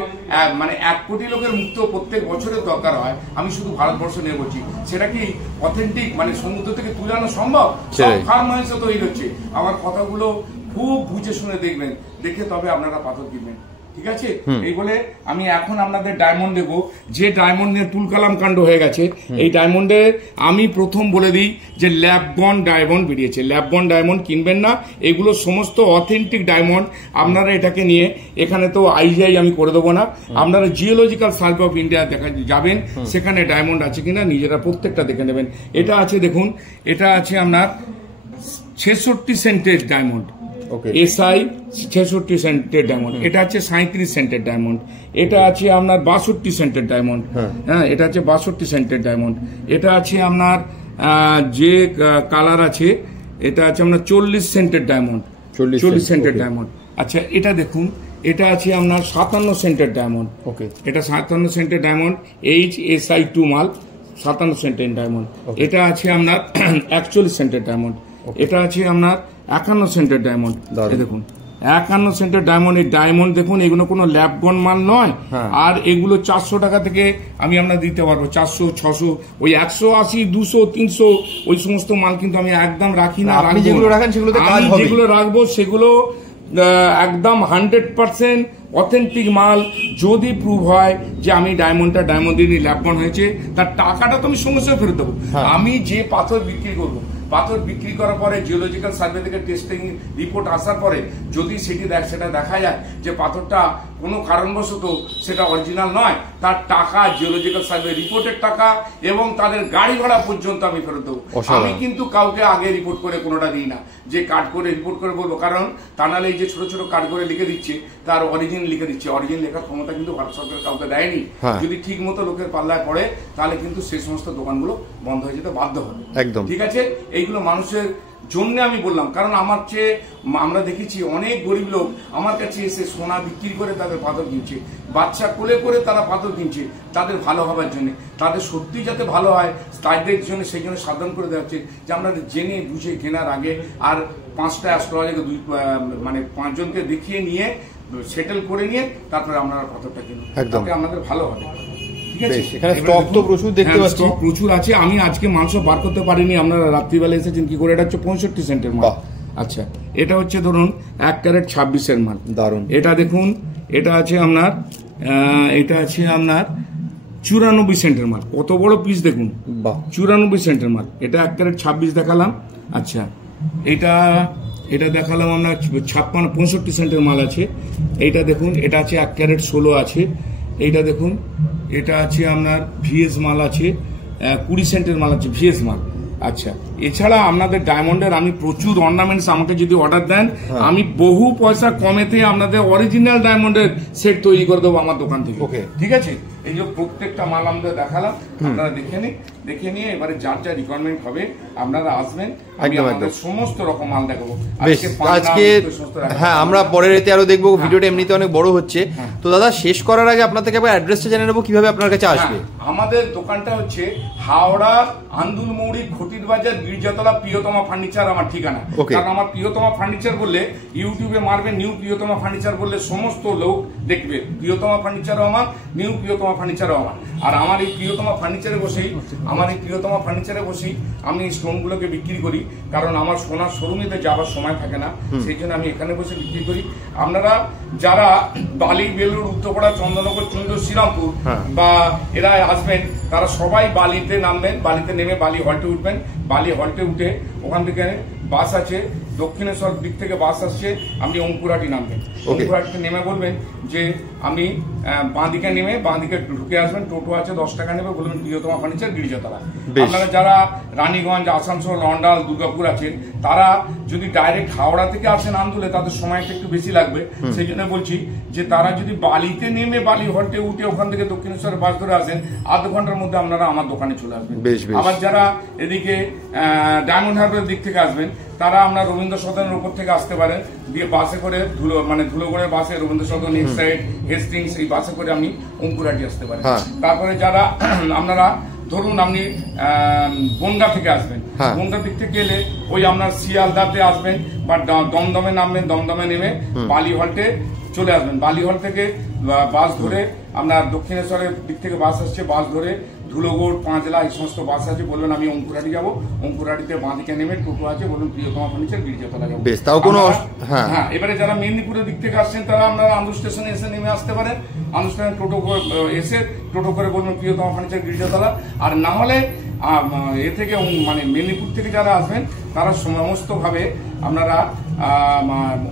মানে 1 কোটি লোকের মুক্ত প্রত্যেক বছরের দরকার হয়, আমি শুধু ভারতবর্ষ নিয়ে বলছি, সেটা কি অথেন্টিক মানে সমুদ্র থেকে তুলে আনা সম্ভব? সব ফার্ম হাউসে তৈরি হচ্ছে। আমার কথাগুলো খুব বুঝে শুনে দেখবেন, দেখে তবে আপনারা পাথর কিনবেন। ঠিক আছে, এই বলে আমি এখন আপনাদের ডায়মন্ড দেবো। যে ডায়মন্ড নিয়ে তুলকালাম কাণ্ড হয়ে গেছে, এই ডায়মন্ডে আমি প্রথম বলে দিই যে ল্যাবগন ডায়মন্ড বেরিয়েছে। ল্যাবগন ডায়মন্ড কিনবেন না, এগুলো সমস্ত অথেন্টিক ডায়মন্ড। আপনারা এটাকে নিয়ে, এখানে তো আইজিআই আমি করে দেবো না, আপনারা জিওলজিক্যাল সার্ভে অফ ইন্ডিয়া দেখা যাবেন, সেখানে ডায়মন্ড আছে কিনা নিজেরা প্রত্যেকটা দেখে নেবেন। এটা আছে দেখুন, এটা আছে আপনার 66 সেন্টের ডায়মন্ড, এসআই 66 সেন্টের ডায়মন্ড। এটা আছে 37 সেন্টের ডায়মন্ড। এটা আছে আপনার 62 সেন্টের ডায়মন্ড। হ্যাঁ, এটা আছে 62 সেন্টের ডায়মন্ড। এটা আছে আপনার যে কালার আছে, এটা আছে আপনার 40 সেন্টের ডায়মন্ড, 40 সেন্টের ডায়মন্ড। আচ্ছা, এটা দেখুন, এটা আছে আপনার 57 সেন্টের ডায়মন্ড। এটা 57 সেন্টের ডায়মন্ড, HSI2 মাল, 57 সেন্টের ডায়মন্ড। এটা আছে আপনার 41 সেন্টের ডায়মন্ড। এটা আছে আপনার 51 সেন্টের ডায়মন্ড। দেখুন 51 সেন্টের ডায়মন্ড। এই ডায়মন্ড দেখুন, এগুলো কোনো ল্যাবগন মাল নয়। আর এগুলো 400 টাকা থেকে আমি আপনার দিতে পারবো। 400, 600, ওই 180, 200, 300 ওই সমস্ত মাল কিন্তু আমি একদম রাখি না। যেগুলো রাখেন সেগুলোতে কাজ হবে। যেগুলো রাখবো সেগুলো একদম 100% অথেন্টিক মাল যদি প্রুভ হয় যে আমি ডায়মন্ড দিয়ে ল্যাপন হয়েছে, তার টাকাটা তো আমি সঙ্গে সঙ্গে ফেরত দেবো। আমি যে পাথর বিক্রি করবো, পাথর বিক্রি করার পরে জিওলজিক্যাল সার্ভে থেকে টেস্টিং রিপোর্ট আসার পরে যদি সেটা দেখা যায় যে পাথরটা কোনো কারণবশত সেটা অরিজিনাল নয়, তার টাকা জিওলজিক্যাল সার্ভে রিপোর্টের টাকা এবং তাদের গাড়ি ভাড়া পর্যন্ত আমি ফেরত দেবো। আমি কিন্তু কাউকে আগে রিপোর্ট করে কোনোটা দিই না যে কার্ড করে রিপোর্ট করে বলবো, কারণ তা নাহলে এই যে ছোট ছোট কার্ড করে লিখে দিচ্ছে তার অরিজিন লিখে দিচ্ছে, অরিজিন লেখার ক্ষমতা কিন্তু ভারত সরকার কাউকে দেয়নি। যদি ঠিক মতো লোকের পাল্লায় পড়ে তাহলে কিন্তু সেই সমস্ত দোকানগুলো বন্ধ হয়ে যেতে বাধ্য হবে। একদম ঠিক আছে, এইগুলো মানুষের জন্য আমি বললাম, কারণ আমার চেয়ে আমরা দেখেছি অনেক গরিব লোক আমার কাছে এসে সোনা বিক্রি করে তাদের পাথর কিনছে, বাচ্চা কোলে করে তারা পাথর কিনছে তাদের ভালো হবার জন্য, তাদের সত্যি যাতে ভালো হয় তাদের জন্য সেই জন্য সাবধান করে দেওয়া হচ্ছে যে আমরা জেনে বুঝে কেনার আগে আর 5টা অ্যাস্ট্রোলজারকে মানে 5 জনকে দেখিয়ে নিয়ে সেটেল করে নিয়ে তারপরে আমরা পাথরটা কিনুন, তাতে আমাদের ভালো হবে। প্রচুর আছে, আমি আজকে মাংস বার করতে পারিনি, আপনারা রাত্রিবেলা এসেছেন কি করে। এটা হচ্ছে 65 সেন্টের মাল। আচ্ছা, এটা হচ্ছে ধরুন 1 ক্যারেট 26-এর মাল। দারুন। এটা দেখুন, এটা আছে আপনার 94 সেন্টের মাল। কত বড় পিস দেখুন, 94 সেন্টের মাল। এটা 1 ক্যারেট 26 দেখালাম। আচ্ছা, এটা দেখালাম আমরা 65 সেন্টের মাল আছে। এইটা দেখুন, এটা আছে 1 ক্যারেট 16 আছে। এইটা দেখুন, এটা আছে আপনার ভিএস মাল আছে, 20 সেন্টের মাল আছে, ভিএস মাল। আচ্ছা, এছাড়া আপনাদের ডায়মন্ডের আমি প্রচুর অর্নামেন্টস, আমাকে যদি অর্ডার দেন আমি বহু পয়সা কমেতে আপনাদের অরিজিনাল ডায়মন্ডের সেট তৈরি করে দেবো আমার দোকান থেকে। ঠিক আছে, এই যে প্রত্যেকটা মাল আমাদের দেখালাম, আপনারা দেখে নিয়ে এবারে যার যা রিকোয়ারমেন্ট হবে আপনারা আসবেন, আমি আপনাদের সমস্ত রকম মাল দেখাবো আজকে। হ্যাঁ, আমরা পরের এতে আরো দেখবো, ভিডিওটা এমনিতে অনেক বড় হচ্ছে। তো দাদা, শেষ করার আগে আপনার থেকে একবার অ্যাড্রেসটা জেনে নেবো কিভাবে আপনার কাছে আসবে। আমাদের দোকানটা হচ্ছে হাওড়া আন্দুলমৌড়ি ঘটির বাজার গির্জাতলা প্রিয়তমা ফার্নিচার আমার ঠিকানা। কারণ আমার প্রিয়তমা ফার্নিচার বললে ইউটিউবে মারবে নিউ প্রিয়তমা ফার্নিচার বললে সমস্ত লোক দেখবে প্রিয়তমা ফার্নিচারও আমার, নিউ প্রিয়তমা ফার্নিচারও আমার। আর আমার এই প্রিয়তমা ফার্নিচারে বসেই আমি স্টোনগুলোকে বিক্রি করি, কারণ আমার সোনার শোরুমেতে যাওয়ার সময় থাকে না, সেই জন্য আমি এখানে বসে বিক্রি করি। আপনারা যারা বালি, বেলুড়, উত্তরপাড়া, চন্দননগর, চন্দ্র, শ্রীরামপুর বা এরা আসবেন, তারা সবাই বালিতে নামবেন, বালিতে নেমে বালি হল্টে উঠবেন। বালি হল্টে উঠে ওখান থেকে বাস আছে, দক্ষিণেশ্বর দিক থেকে বাস আসছে, আপনি অঙ্কুরহাটি নামবেন। অঙ্কুরহাটিতে নেমে বলবেন যে আমি বাঁদিকে নেমে বাঁদিকে ঢুকে আসবেন, টোটো আছে 10 টাকা নেবে, বলবেন প্রিয়তমা ফার্নিচার গিরিজাতলা। আপনারা যারা রানীগঞ্জ, আসানসোল, লন্ডন, দুর্গাপুর আছেন, তারা যদি ডাইরেক্ট হাওড়া থেকে আসেন আন্দুলে, তাদের সময়টা একটু বেশি লাগবে। সেই জন্য বলছি যে তারা যদি বালিতে নেমে বালি হল্টে উঠে ওখান থেকে দক্ষিণেশ্বরের বাস ধরে আসেন, আধ ঘন্টার মধ্যে আপনারা আমার দোকানে চলে আসবেন। আবার যারা এদিকে ডায়মন্ড হারবারের দিক থেকে আসবেন, তারা আমরা রবীন্দ্র সদনের উপর থেকে আসতে পারেন, দিয়ে বাসে করে ধুলোগড়ের বাসে Rabindra Sadan, next side Hastings, এই বাসে করে আমি অঙ্কুরহাটি আসতে পারেন। তারপরে যারা আপনারা ধরুন আপনি বনগা থেকে আসবেন, বনগা দিক থেকে এলে ওই আপনার শিয়ালদাতে আসবেন বা দমদমে নামবেন, দমদমে নেমে বালি হল্টে চলে আসবেন। বালি হল থেকে বাস ধরে আপনার দক্ষিণেশ্বরের দিক থেকে বাস আসছে, বাস ধরে ধুলোগড়, পাঁচলা, এই সমস্ত বাস আছে, বলবেন আমি অঙ্কুরহাটি যাবো, অঙ্কুরহাটিতে বাঁদিকে নেমে টোটো আছে, বলুন প্রিয়তমা ফার্নিচার গিরিজাতলা যাবো। হ্যাঁ, এবারে যারা মেদিনীপুরের দিক থেকে আসছেন তারা আপনারা আন্দুল স্টেশনে এসে নেমে আসতে পারেন, আন্দুল স্টেশনে টোটো করে বলবেন প্রিয়তমা ফার্নিচার গিরিজাতলা। আর না হলে এ থেকে মানে মেদিনীপুর থেকে যারা আসবেন তারা সমস্ত ভাবে আপনারা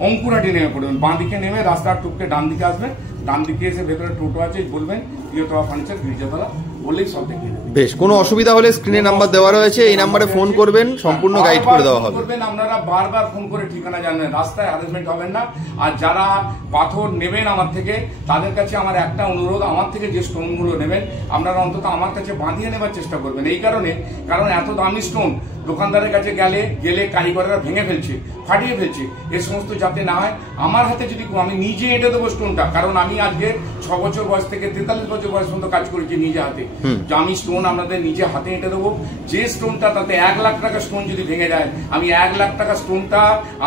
অঙ্কুরহাটি নেমে পড়বেন, বাঁদিকে নেমে রাস্তার টুককে ডান দিকে আসবেন, ডান দিকে এসে ভেতরে টোটো আছে, বলবেন প্রিয়তমা ফার্নিচার গিরিজাতলা, বললেই সব দেখিয়ে দেবে। বেশ, কোনো অসুবিধা হলে স্ক্রিনে নাম্বার দেওয়া রয়েছে, এই নাম্বারে ফোন করবেন, সম্পূর্ণ গাইড করে দেওয়া হবে। আপনারা বারবার ফোন করে ঠিকানা জানবেন, রাস্তায় হ্যারাসমেন্ট হবেন না। আর যারা পাথর নেবেন আমার থেকে, তাদের কাছে আমার একটা অনুরোধ, আমার থেকে যে স্টোনগুলো নেবেন আপনারা অন্তত আমার কাছে বাঁধিয়ে নেবার চেষ্টা করবেন। এই কারণ এত দামি স্টোন দোকানদারের কাছে গেলে কারিগররা ভেঙে ফেলছে, ফাটিয়ে ফেলছে, এ সমস্ত যাতে না হয় আমার হাতে যদি আমি নিজে এঁটে দেবো স্টোনটা, কারণ আমি আজকে 6 বছর বয়স থেকে 43 বছর বয়স পর্যন্ত কাজ করেছি নিজে হাতে, যে আমি স্টোন আপনাদের নিজে হাতে এঁটে দেবো। যে স্টোনটা তাতে 1 লাখ টাকা স্টোন যদি ভেঙে যায়, আমি 1 লাখ টাকা স্টোনটা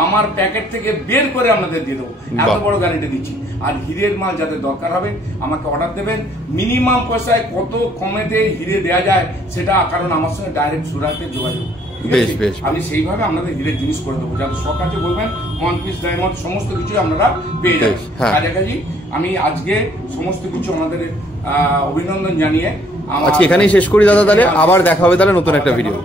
আমার প্যাকেট থেকে বের করে আপনাদের দিয়ে দেবো, এত বড় গ্যারান্টি দিচ্ছি। আর হীরের মাল যাদের দরকার হবে আমাকে অর্ডার দেবেন, মিনিমাম পয়সায় কত কমেতে হিরে দেওয়া যায় সেটা, কারণ আমার সঙ্গে ডাইরেক্ট সুরাতে যোগাযোগ। আমি সেইভাবে আপনাদের হীরের জিনিস করে দেবো, যাতে সব কাছে বলবেন ওয়ান পিস ডায়মন্ড সমস্ত কিছু আপনারা পেয়ে যাবেন। কাছাকাছি আমি আজকে সমস্ত কিছু আমাদের অভিনন্দন জানিয়ে আজকে এখানেই শেষ করি দাদা, তাহলে আবার দেখা হবে তাহলে নতুন একটা ভিডিও।